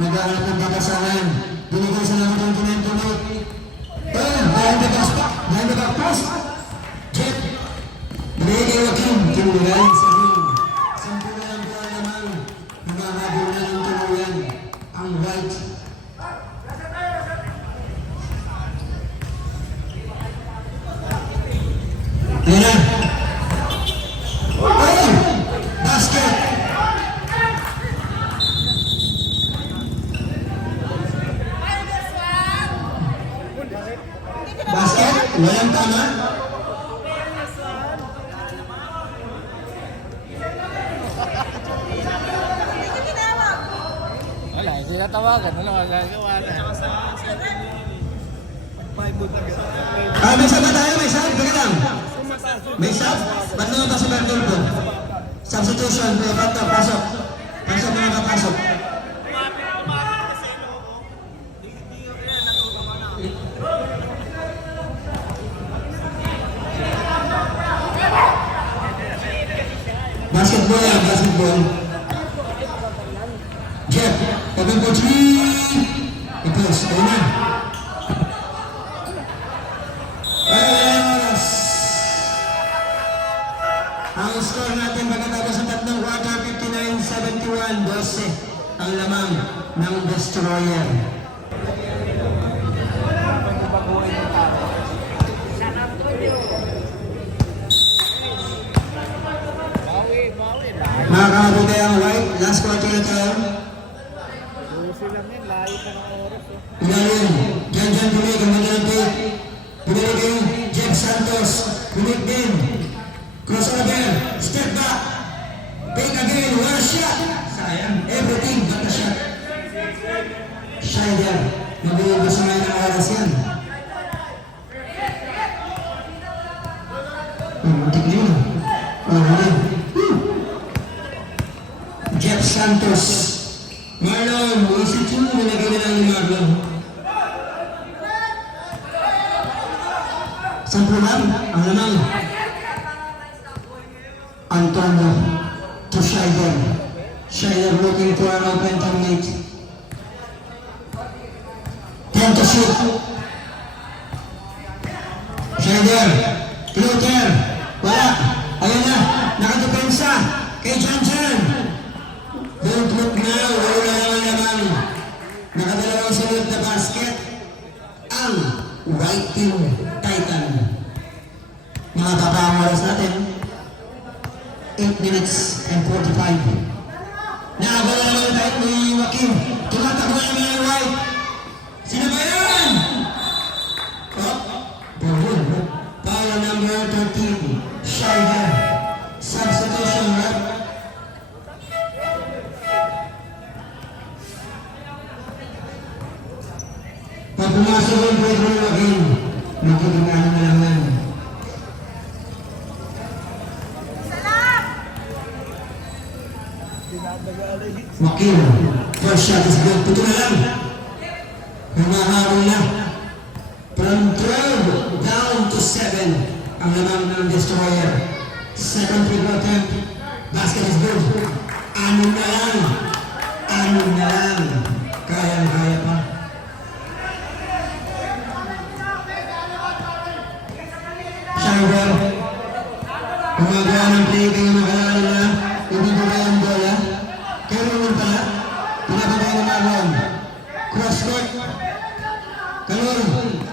Nag-aaral ng datasahan. Binigay sa lang ng 29 to make. Behind the back pass. Jeff. Binigay kay Joaquin. Tinulay sa ring. Sampu na lang po naman. Namahabol na ng tuluyan. Ang white. Ayan na. Basket! Basket? Walang tama? Wala, hindi na tawagan. Ano, magagawa na. May sub ba tayo? May sub? Teka lang. May sub? Ba't naman pa si Bertoldo? Substitution. Bato, pasok. Pasok mga kapasok. Basketball yan, basketball. Jeff, open for three. Ipos, ayun na. Yes! Ang score natin pagkatapos ng tatlong quarter, 59-71, 12 ang lamang ng Destroyer. Bawi. Makakabuti ang white, last quarter na tayo. Lusi lang yan, layo pa ng oras. Ilalim, dyan pulig ang maglalapit. Pulig kay Jeff Santos, pulig din. Crossover, step back. Pick again, one shot. Sayang, everything but a shot. Scheider, mag-uubos na ngayon ang oras yan. Muntik na yun. Huli. Jeff Santos. Marlon, isip mo, nilagay na lang ni Marlon. Sampu lang, ang lamang. Antonio to Scheider. Scheider looking for an open teammate. 10 to shoot. Scheider, floater. Wala. Ayan na, nakadepensa. Kay Jan. Don't look now, wala naman. Nakadalawang sunod na basket. Ang White Team Titan. Mga kapang oras natin. 8 minutes and 45. Nakabala naman tayo ni Joaquin. Tumatakbo naman yung White. Sino ba yan? Oh, Bohol. Para number 13, Scheider. Substitution, right? Pag pumasok yung Pedro Joaquin, magkikingano na lang yan. Joaquin, first shot is good. Puto na lang. Humaharol na. From 12 down to 7 ang lamang ng Destroyer. Second free throw attempt. Basket is good. Ano na lang. Kaya pa. Scheider. Gumagawa ng play kayo nakalala na. Hindi ko kaya ang bola. Kaya naman pala. Pinapabay na Marlon. Cross court. Kalor.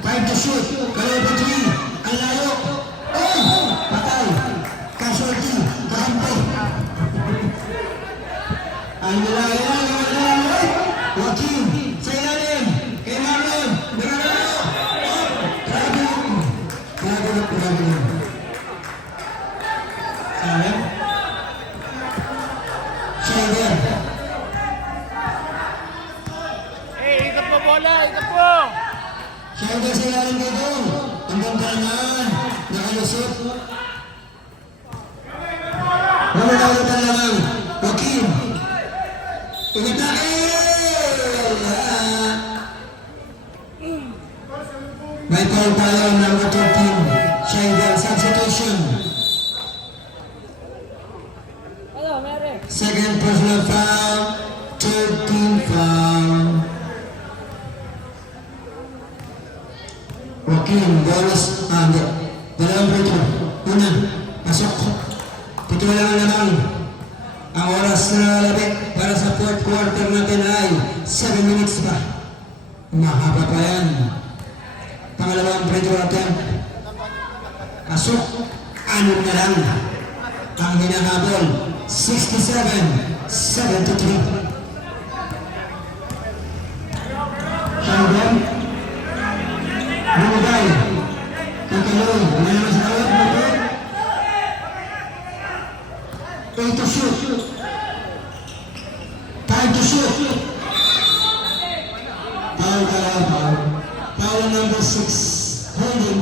5 to shoot. Kalor pa 3. Ang layo. Oh! Patay. Casualty. Kahampi. Ang nalayo. Joaquin. Sa ilalim. Kay Marlon. Nagalayo. Oh! Grabe. Sayang. Scheider. Ikot mo bola, ikot mo! Kaya sa ilalim dito. Ang ganda naman. Nakalusot. Mamatawag na lang. Joaquin. Inatake! May call tayo, number 13. Shaidel, substitution. Ano, meron? Second personal foul, 13 foul. Joaquin, bonus, hindi. Dalawang pretro. Una, pasok. Pito lang naman. Ang oras na labit para sa fourth quarter natin ay 7 minutes pa. Mahaba pa yan. Pangalawang pretro attempt. Pasok. 6 na lang. Ang hinahabol, 67-73. Shandon. Bumagay. Kikaloy. Umayaman sa awat. Bumagay. 8 to shoot. Time to shoot. Foul foul. Foul number 6. Holding.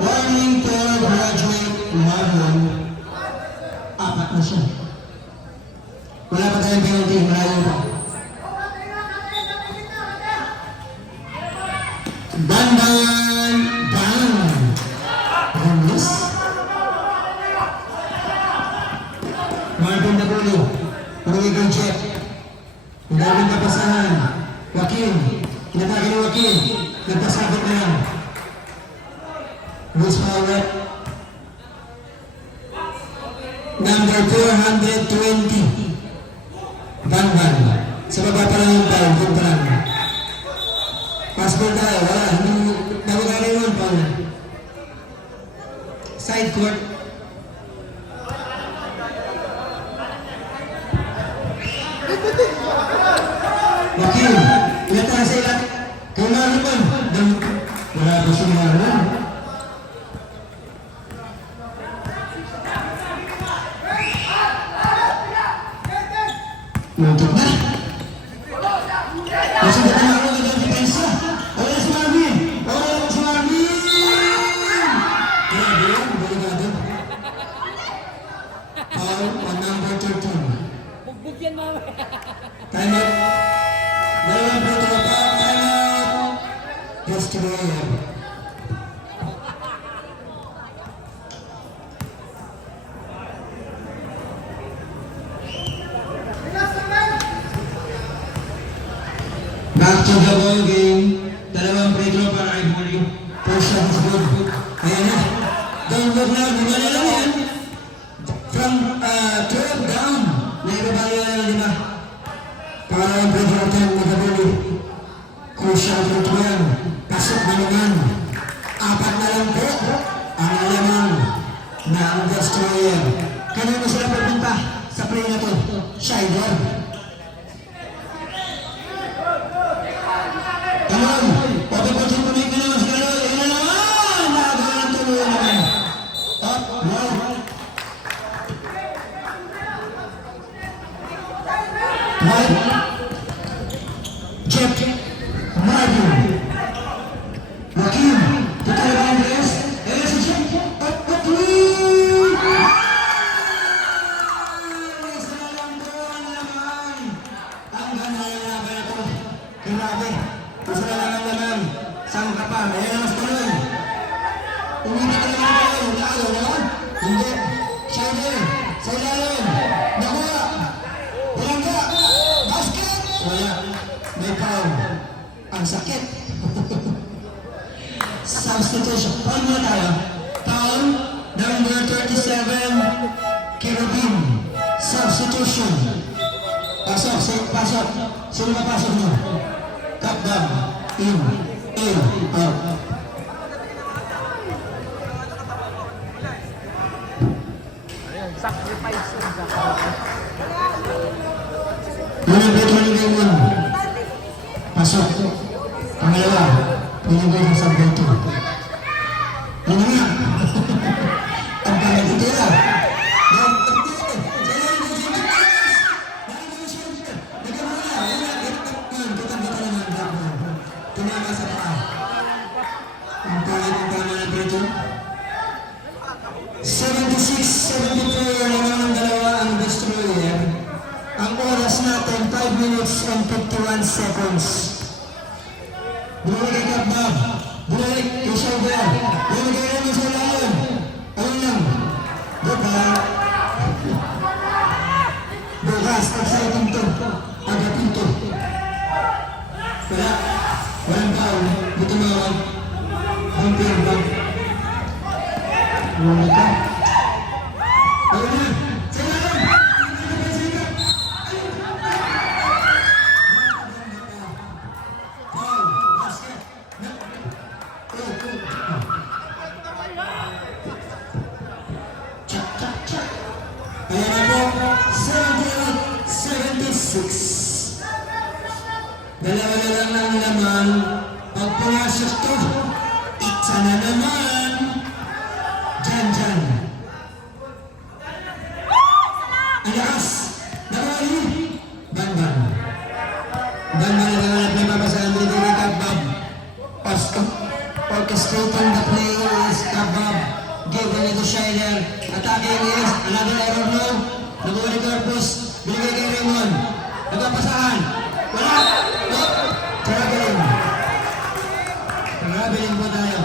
Warning for graduate Marlon. 4 na siya. Wala pa tayong penalty. Malayo pa. Bandan! Bang! Goodness. Marvin Nabulo. Purwigong check. Ang gawin kapasahan. Joaquin. Inatake ni Joaquin. Nagpasabot na yan. Bruce Power. Number 420. Banban. Sa baba pa lang yung foul. Doon pa lang. Passport tayo. Wala. Nabagay yun. Foul. Side court. Joaquin. Inatake sa ilan. Kung Marlon. Wala ba si Marlon? Untuk na. Masih ada yang ada di pensa. Oleh si Marvin. Oleh si Marvin. Grabe yan. Delikado. Foul on number 13. Bugbog yan, mama. Time out. Dalawang punto pa. Time out. Just to go ahead. Back to the ball game. Dalawang free throw para kay Bully. First shot is good. Ayan na. Don't look now. Gumali lang yan. From 12 down. Naibabali na 5. Pangalawang free throw attempt ni Bully. Crucial free throw yan. Pasok na naman. 4 na lang po. Ang alaman na ang destroyer. Kanino sila pupunta sa play na to? Shaidel. Ayan, pagkapasin ko na yung kailangan si Kaloy. Ayan na naman! Nakagawa ng tuloy naman. Up, right. Right. Jeff. Marvin. Joaquin. Tutay ba ang dress? Ayan si Jeff. Up, three! Isa na lang doon naman. Ang ganda na naman ito. Grabe. Isa na lang ang laman. Saan ka pa? Ayan ang mas tuloy. Umibig ka naman tayo. Ayaw naman. Hindi. Shaidel. Sa ilalim. Nakuha. Bilangga. Basket. Wala. May foul. Ang sakit. Substitution. Foul muna tayo. Foul. Number 37. Kerubin. Substitution. Pasok. Pasok. Sino ka pasok mo? Cut down. In. Out. Sacrifice yun. Unang beto ni Raymond. Pasok. Pangalawa. Pinagay sa beto. Yun na nga. Ang panagitira. Tinama sa paa. 76-74 naman ang dalawa ang destroyer. Ang oras natin, 5 minutes and 51 seconds. Bumalik kay Kapbab. Bumalik kay Shoulder. Bumalik kay sa layon. Ayun lang. Buka. Bukas, exciting to. Agatin to. Walang foul. Dito naman. Umpire ba? Bumalik ka. Ayun na. Sa layon. Dalawa na lang ang laman. Pag pumasok to, isa na naman. Dyan. Alakas! Nakali! Ban. Ban na naganap na mabasaan dito ni Kapbab. Orchestrating the play is Kapbab. Given it to Scheider. Attacking is another error now. Nagawali Corpus. Binigay kay Raymond. Nagpapasahan. Wala! Traveling po tayo.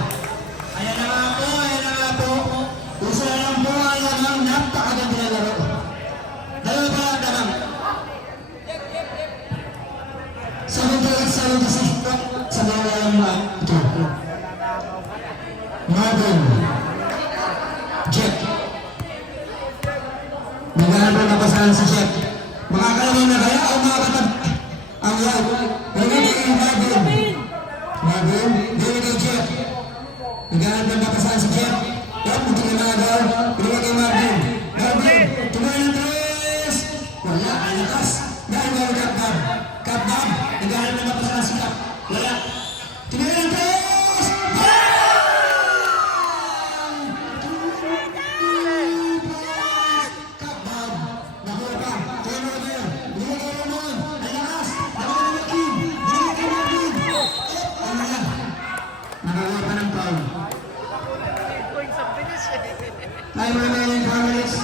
Ayan na nga po. Gusto na lang po ang lamang napakaganda na laro. Dalawa pa lang damang. 78-76 po. Sa mga lamang ito. Marvin. Jet. Naghahanap na pasahan si Jet. Makakalaman na kaya o makakatab ang live. Naghahanap kay Marvin, dito kay Jet. Naghahanap na pasahan si Jet. Punti na mga daw. Dito kay Marvin, tumayo ng tres. Wala, alakas. Dahil mga Kapbab. Kapbab, naghahanap na pasahan si Kap. Wala. Tumayo ng tres. Kapbab, nakuha pa. Tumayo na kayo. Dito kay Ramon. Alakas. Nakuha na Kim. Dito kay Marvin. Nakakuha pa ng foul. Time remaining 4 minutes.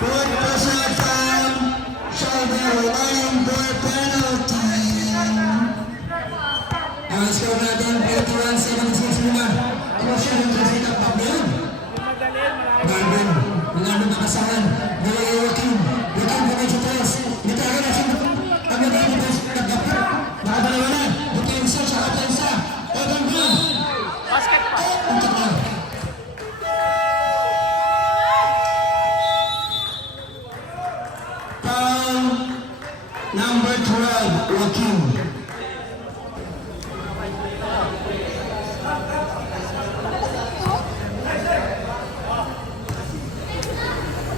Good pressure from Shoulder. Line for penalty. Ang score natin 81-76 muna. Crucial yung kasi Kapbab na yun. Marvin, mga nakasahan. Nilagay Joaquin. Joaquin bukay sa tres. Nitaga na siya. Ang nagay ni Bes. Nagdapit. Nakadalawa na. Butensa siya Atensa. Open run. Untak na. Foul number 12, Joaquin.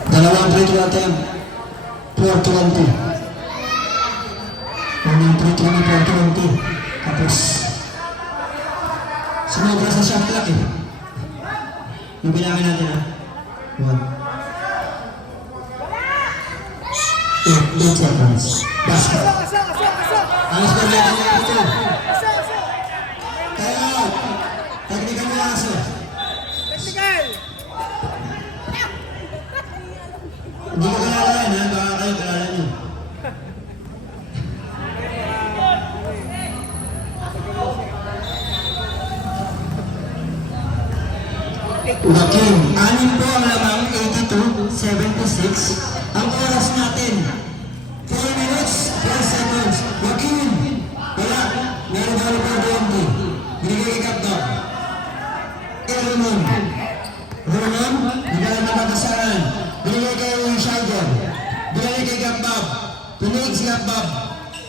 Dalawang free throw attempt. 4-20. Unang free throw ni 4-20. Tapos sumobra sa shot clock eh. Yung bilangin natin ha. 8 seconds. Basket. Ang score natin yung ito. Time out. Technical na aso. Hindi ko kilala yan ha. Baka kayo kilala nyo. Joaquin, anim po ang lamang 82-76. Ang oras natin 4 minutes 4 seconds. Joaquin, wala. Meron ba pa doon? Binigay kay Kapbab. Ramon, bigyan na makasaran. Binigay kay Shoulder. Binigay kay Kapbab. Tunig si Kapbab.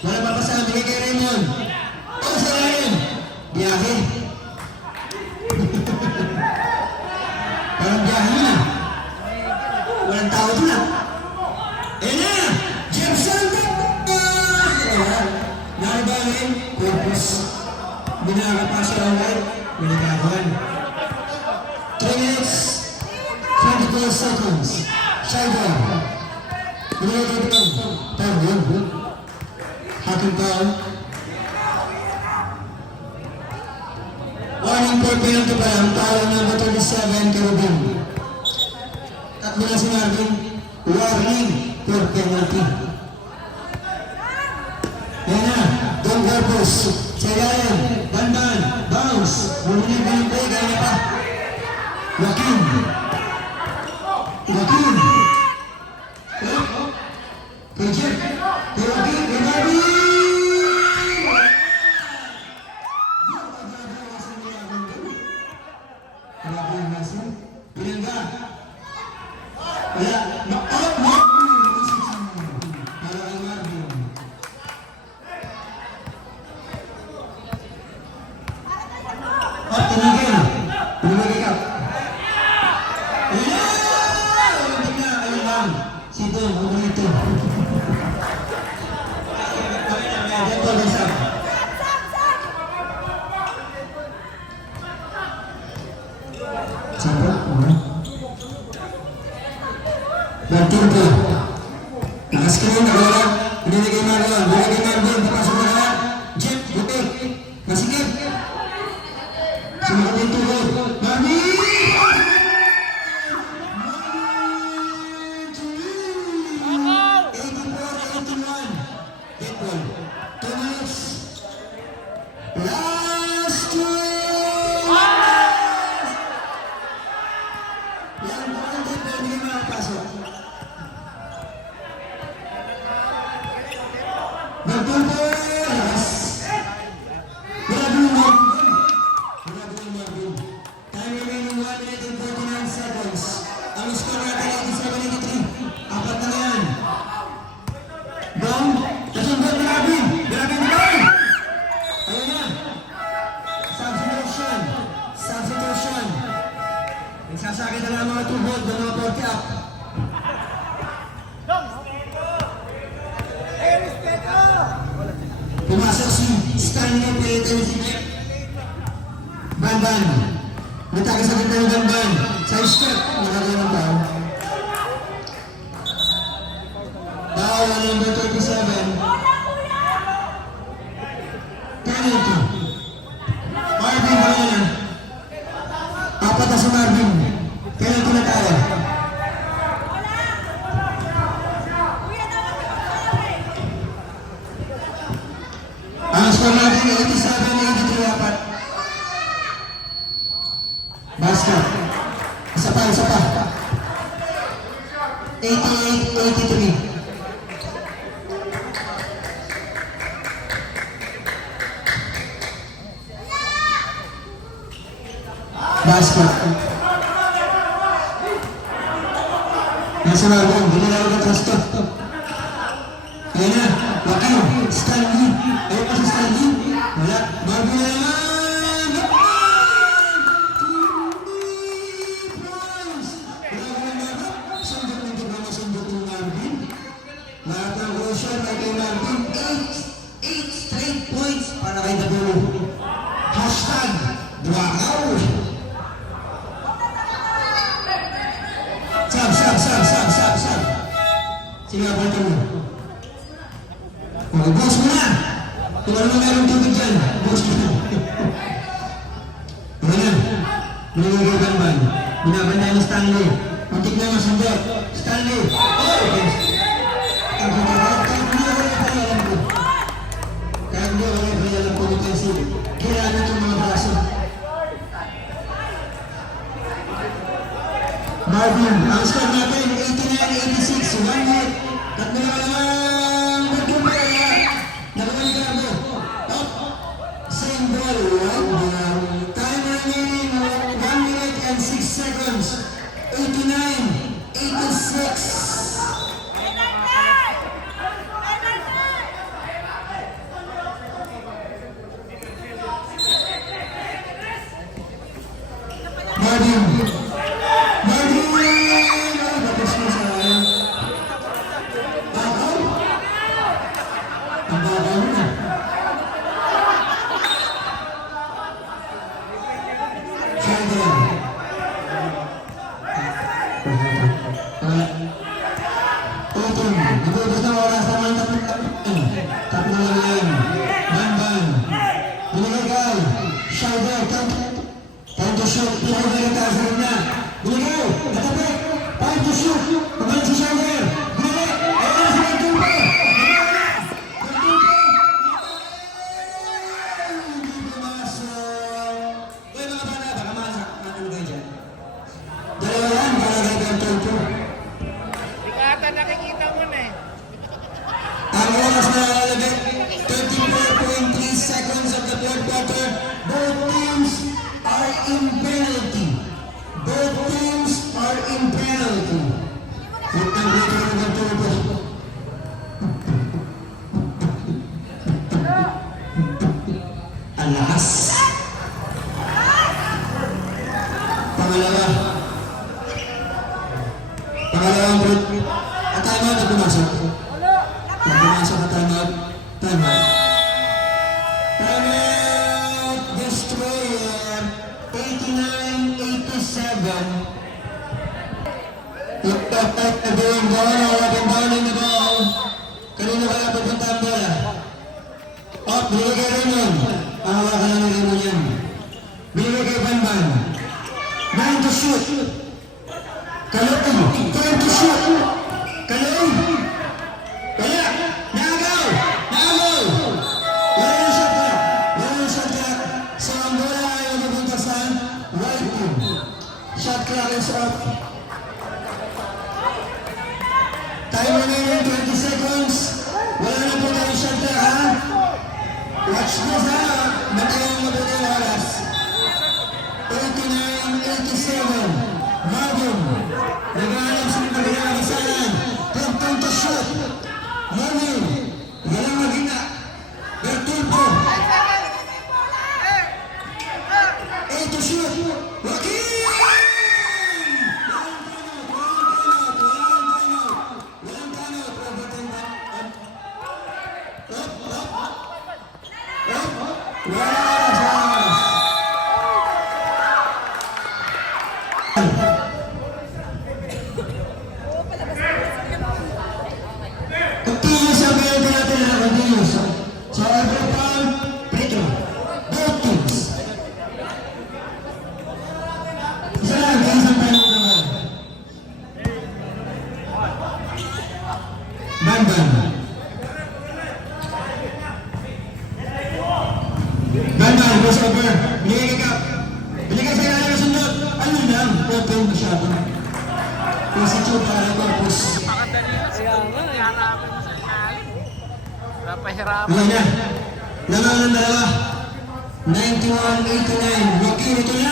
Wala papasaran. Binigay kay Raymond. O sa lain. Biyahe. Parang biyahe na. Walang tao doon na. Ayan na! Jefferson! Narabahin, Corpus. Binakapasya ang white. Binakakuhan. 3 minutes, 24 seconds. Shoulder. Binigay ito. Foul. Hacking foul. Warning for penalty pa lang, talo number 37, Kerubin. Takbo na si Marvin, warning for penalty. Yan na, don't purpose. Sa ilalim, Banban, bounce. Bumili-bili play, kaya pa. Joaquin. Joaquin. Kay Jeff. Kay Joaquin. Kay Marvin. Marvin Hasan. Pinangga. Wala. Out. Para kay Marvin. Tinigil. Tinigil ka. Ayun lang. Sito, huwag ito. Ito, nasa. Sapa? Bertin ko. Lakas ka rin, nagawala. Pinigil Marvin. Pinigil Marvin. Papasok na ka. Jeff, buti. Masikip. Sumagot ito ko. Marvin! 84-81. Get one. 2 minutes. Last 2 minutes! Yan po ang dito. Hindi makapasok. Magpapayas! Grabe mo. Time remaining 1 minute and 49 seconds. Ang score natin 87-83. Apat na yan. Bong, kasundot ni Marvin. Marvin down. Ayun na. Substitution. Substitution. Nagsasakit na lang mga tubod ng mga 40 up. Pumasok si Stanley Payton si Jeff. Banban. Nagkakasakit na yung Banban. Sa step, nakagawa ng tao. Tao na number 37. Penalty. Marvin ba yan? Apat na si Marvin. Penalty na tayo. Ang score natin 87-83 apat. Basket. Isa pa. 88-83. Basket. Nasa Marvin, ginalaw ka trust to. Ayan na, Joaquin, Stanley. Ayun pa si Stanley. Wala, Marvin na naman. Lahat ng Roshan ay kay Marvin. 8 straight points para kay Dabulo. Hashtag Duakaw. Sab. Sige, abante mo. Okay, boss mo na. Kung ano na mayroong tubig dyan, boss mo na. Okay na. Nilagay Banban. Binabanda ni Stanley. Muntik na masundot. Stanley. Kahit hindi wala pa alam po ni Kasi. Kailangan itong mga braso. Marvin, ang score natin 89-86. 1 minute. Tatlo na lang. Magkumpara. Nakawan ka mo. Up. Same ball. Time remaining 1 minute and 6 seconds. 89-86. Marvin! Tapos mo sa bakaw? Ang bakaw na. Chandler. Oton. Nagubos na oras naman tatlo lang yan. Banban. Binigay. Chandler. shoot. Pinakabalik sa rin na. Buligaw. Natapik. Time to shoot. Pagkain si shoulder. Buligaw. Ayan si Bertulpo. Hindi pumasok. Uy mga bata, baka masak. Ano kayo dyan? Dalawa yan, para kay Bertulpo. Hindi ka ata nakikita mo na eh. Ang oras na lalagay, 34.3 seconds of the third quarter. Both teams are in penalty. Both teams are in penalty. Huwag nang dito ng Bertulpo. Ang lakas. Pangalawa. Pangalawang break. At tayo na pumasok. Pumasok at timeout. Timeout. Timeout. Destroyer. 89-87. Look up the game. Down in the ball. Kanina kaya pupunta ang bola. Up. Binigay kay Raymond. Pahawakan lang ni Raymond yan. Binigay kay Banban. Man to shoot. Kalong. Time to shoot. Kalong. Wala! Nagaw! Nagaw! Wala yung shot clock! Wala yung shot clock! So ang bola ay mapunta sa right team. Shot clock is off. Time remaining 20 seconds. Wala na po tayo shot clock, ha? Watch this, ha? Matagal mo po yung oras. 89-87. Marvin. Nag-aalam sa mga kailangan isalan. Time to shoot. Marvin, galang magina. Bertulpo. To shoot. Joaquin! Walang timeout. Continuous ang penalty natin na continuous. So every foul, free throw. Both teams. Isa lang, kaya isang penalty naman. Banban. Banban, goes over. Binigay kay Cap. Binigay sa ilalim ng sundot. Ano lang? Open masyado. Kasi ito para corpus. Kaya nga eh. Harapan mo sa ilalim. Napahirapan. Ayan na. Nanalo ng dalawa. 91-89. Joaquin, ito na!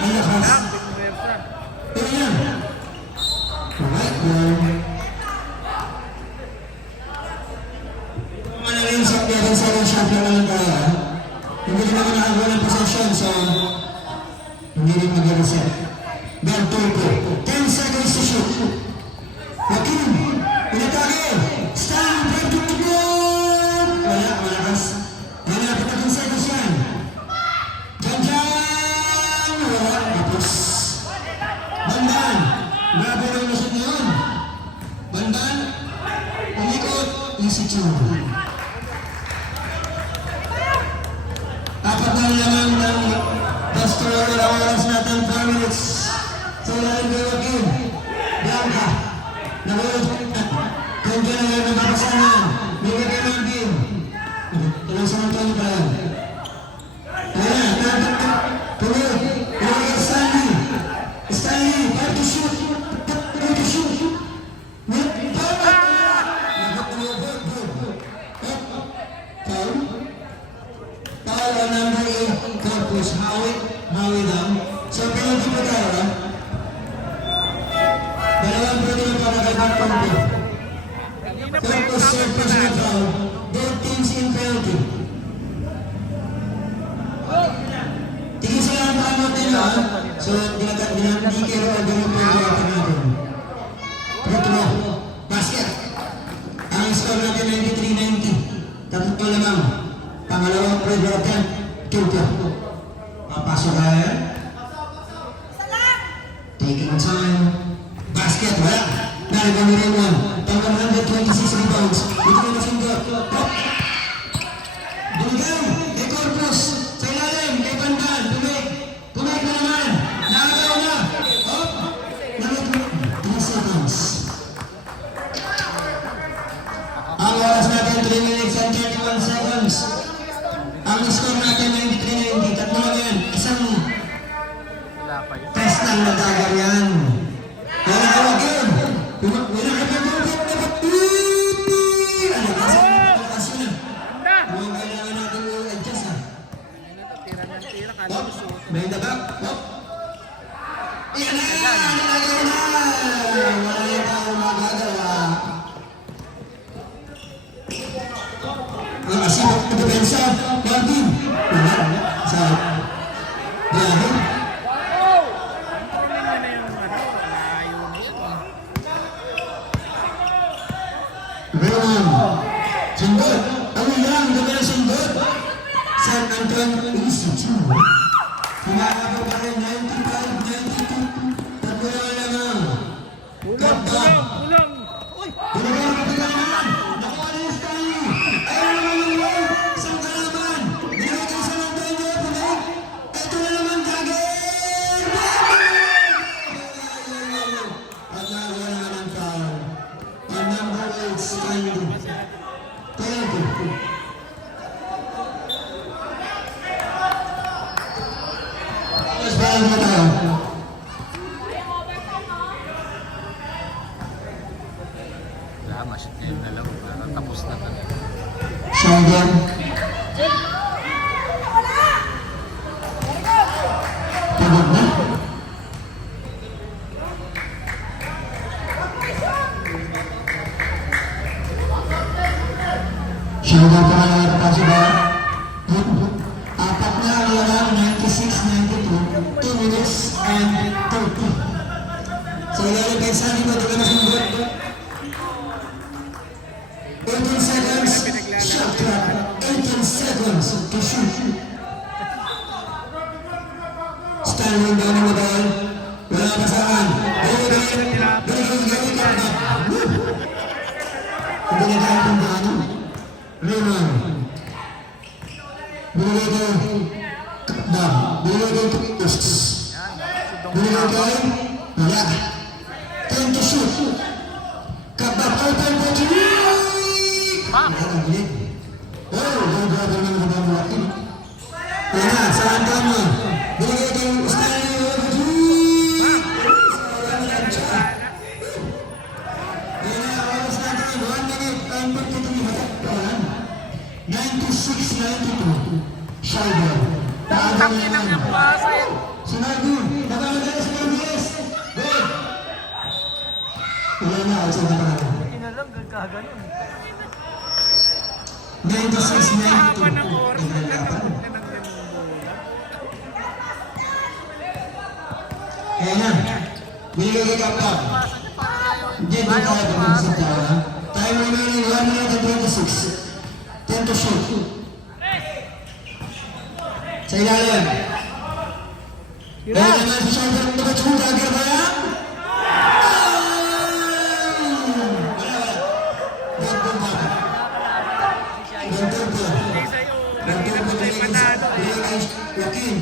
Ang lakas. Ito na. Right one. Manaling sa meron sa mga shot na lang tayo. Hindi naman nakakuha ng possession, so hindi rin mag-reset. Bertulpo. 10 seconds to shoot. Joaquin, inatake. Stand, Bertulpo! Wala, malakas. Wala, 15 seconds yan. Diyan! Wala, tapos. Bandan, grabe rin na siya yun. Bandan, umikot, easy tune. Apat na lamang ng destroyer ang oras natin, 4 minutes. So, lalim kay Joaquin. Bianca. Nagulog. Kung dyan ang nababasanan. Bigay kay Marvin. Ilang sa mga tayo pa yan. Ayan. Tuloy. Bigay kay Stanley. Stanley. Time to shoot. Time to shoot. Power. Foul. Foul on number 8. Corpus. Howie lang. So, penalty po tayo, ha? Dalawang pwede na para kay Bertulpo. Corpus third personal foul. Both teams in penalty. Tingin sila ang timeout nila, ha? So, di kayo ang ganun po yung natin natin. Free throw. Basket. Ang score natin 93-90. Tatlo lamang. Pangalawang free throw attempt. Tulpo. Papasok kaya. Taking time. Basket, wala. Narigami rin one. Tanggang 126 rebounds. Ito na nasundot. Buligaw. Kay Corpus. Sa ilalim. Kay Bandan. Pumig na naman. Saan nadagar yan? Wala ka wag yun. Wala ka pa dapat. Ano kasi? Kasi na. Mukhang kailangan natin i-adjust ha. Tira ng tira, kala Hop. ko suot. May dagat. Hop. Yan na! Nalagay na! Wala yung tao magagawa. Ang asipag na depensa. Marvin. Wala. Sa biyahe. Kunin mo na yung layo na yun. Roman. Sundot. Ang lang. Gabi na sundot. San Antonio. Easy. Kumakaba pa rin. 95, 92. Tatlo na lang. Ganda. Kulang! Binigyan ka pa naman. Nakuha na yung style. Ayaw naman yung wall. Isang kalaban. Binigay ka sa Antonio. Punog. Ito na naman Jagger. At nagawa naman ang foul. Ang number 8 standing. 20. Mas bayan mo tayo. Wala, masyad ngayon na lang. Tapos na talaga. Shoulder. Pagod na. Shoulder pa nga lang pa siya. Apat na ang lalang 96, 92, 2 minutes and 30. So ilalim kayo sa akin ko, ito na sundot. 18 seconds, shot clock. 18 seconds to shoot. Standing down in the ball. Wala pa saan. Binigay ka pa. Hindi na tayo kung paano. Roman. Binigay ka. Kapdam. Binigay ka posts. Binigay ka. Wala. 10 to shoot. Kapdam open for three. Grabe naman ang mga akin. Kaya, saan ka mo? Binigay kayong Stanley Overtree! Sayang lang siya. Kaya, oras natin, 1 minute and 52 matakpan. 96-92. Shoulder. Tangin ang yung pasa yun. Sinabi, nakalagay sa MBS. Good. Wala na, outside na pa. Inalang, gagaganon. 96-92. Haba ng oras, Tingnan nagkakabot natin. ka ng ganun bola. Kaya na, binigay kay Kapag. Hindi din tayo pag-isip tayo. Time remaining 1 minute and 26. 10 to shoot. Sa ilalim. Kaya naman sa shoulder ng mga chunga. Agad ba yan? Hindi sa'yo, nagkita tayo panalo eh. Joaquin.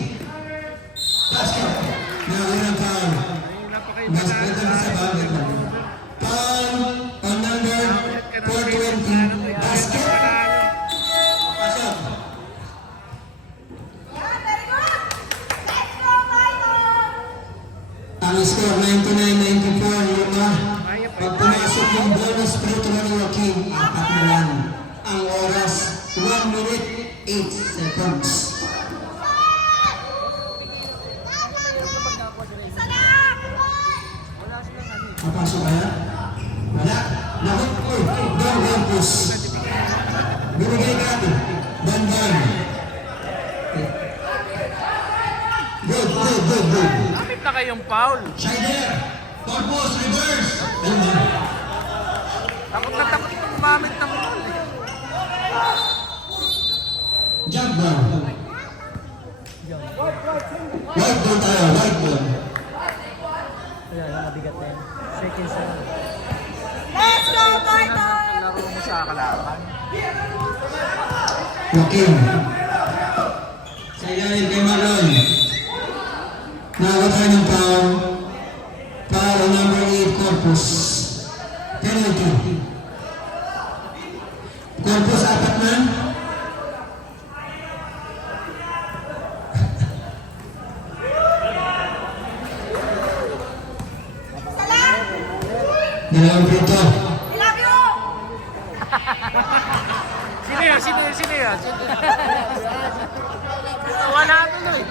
Basket. Nawala ang foul. Kanina pa kayo Basket panalo. na sa bagay. Foul on number 420. Basket. Pasok. Ang score 99-94. Luma. Pag pumasok yung bonus free throw ni Joaquin, 4 na lang. Ang oras, 1 minute, 8 seconds. Papasok kaya? Wala. Nakot ko. Down campus. Binigay ka ito. Dandan. Good. Kapit na kayong foul. Shider. Campus, reverse. Ayun ba? Takot na gumamit ng foul eh. Jump ball. White ball tayo, white ball. Ayan, mabigat na yan. Second sa Let's go, Titan! laro mo sa kalaban. Joaquin. Sa ilalim kay Marlon. Nakakot tayo ng foul. Foul on number 8, Corpus. Penalty. Corpus, 4 na. Dalawang frito. I love you! Sino yun? Sino yun? Sino yun? Wala tuloy.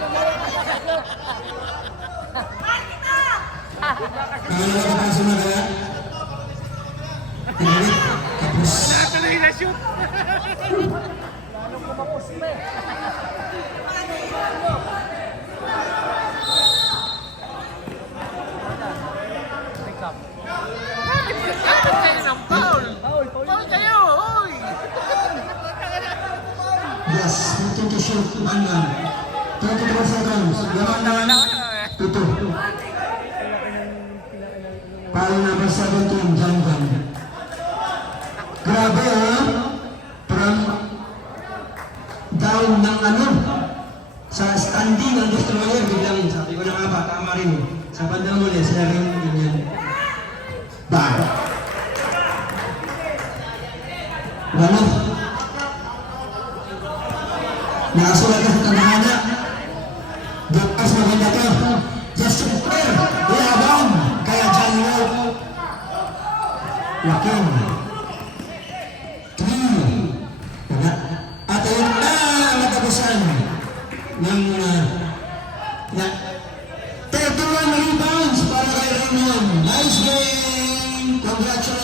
Kaya nakapasok na kaya? Tinawit. Tapos. Wala tuloy na shoot. Bakit kayo ng foul? Foul kayo, oy! Yes, looking to shoot. 24 seconds. Laman na. Tuto. Foul number 17, John Van. Grabe ha? From down ng sa standing ng destroyer, biglang sabi ko na nga ba, tama rin. Sa bandang muli, sila rin ganyan. Bad. Ano? Nakasulat ka sa tandahana. Bukas maganda to. Just super. Laban. Kaya John Wall. Joaquin. At ayun na natapusan ng 31 rebounds para kay Raymond. Nice game! Congratulations!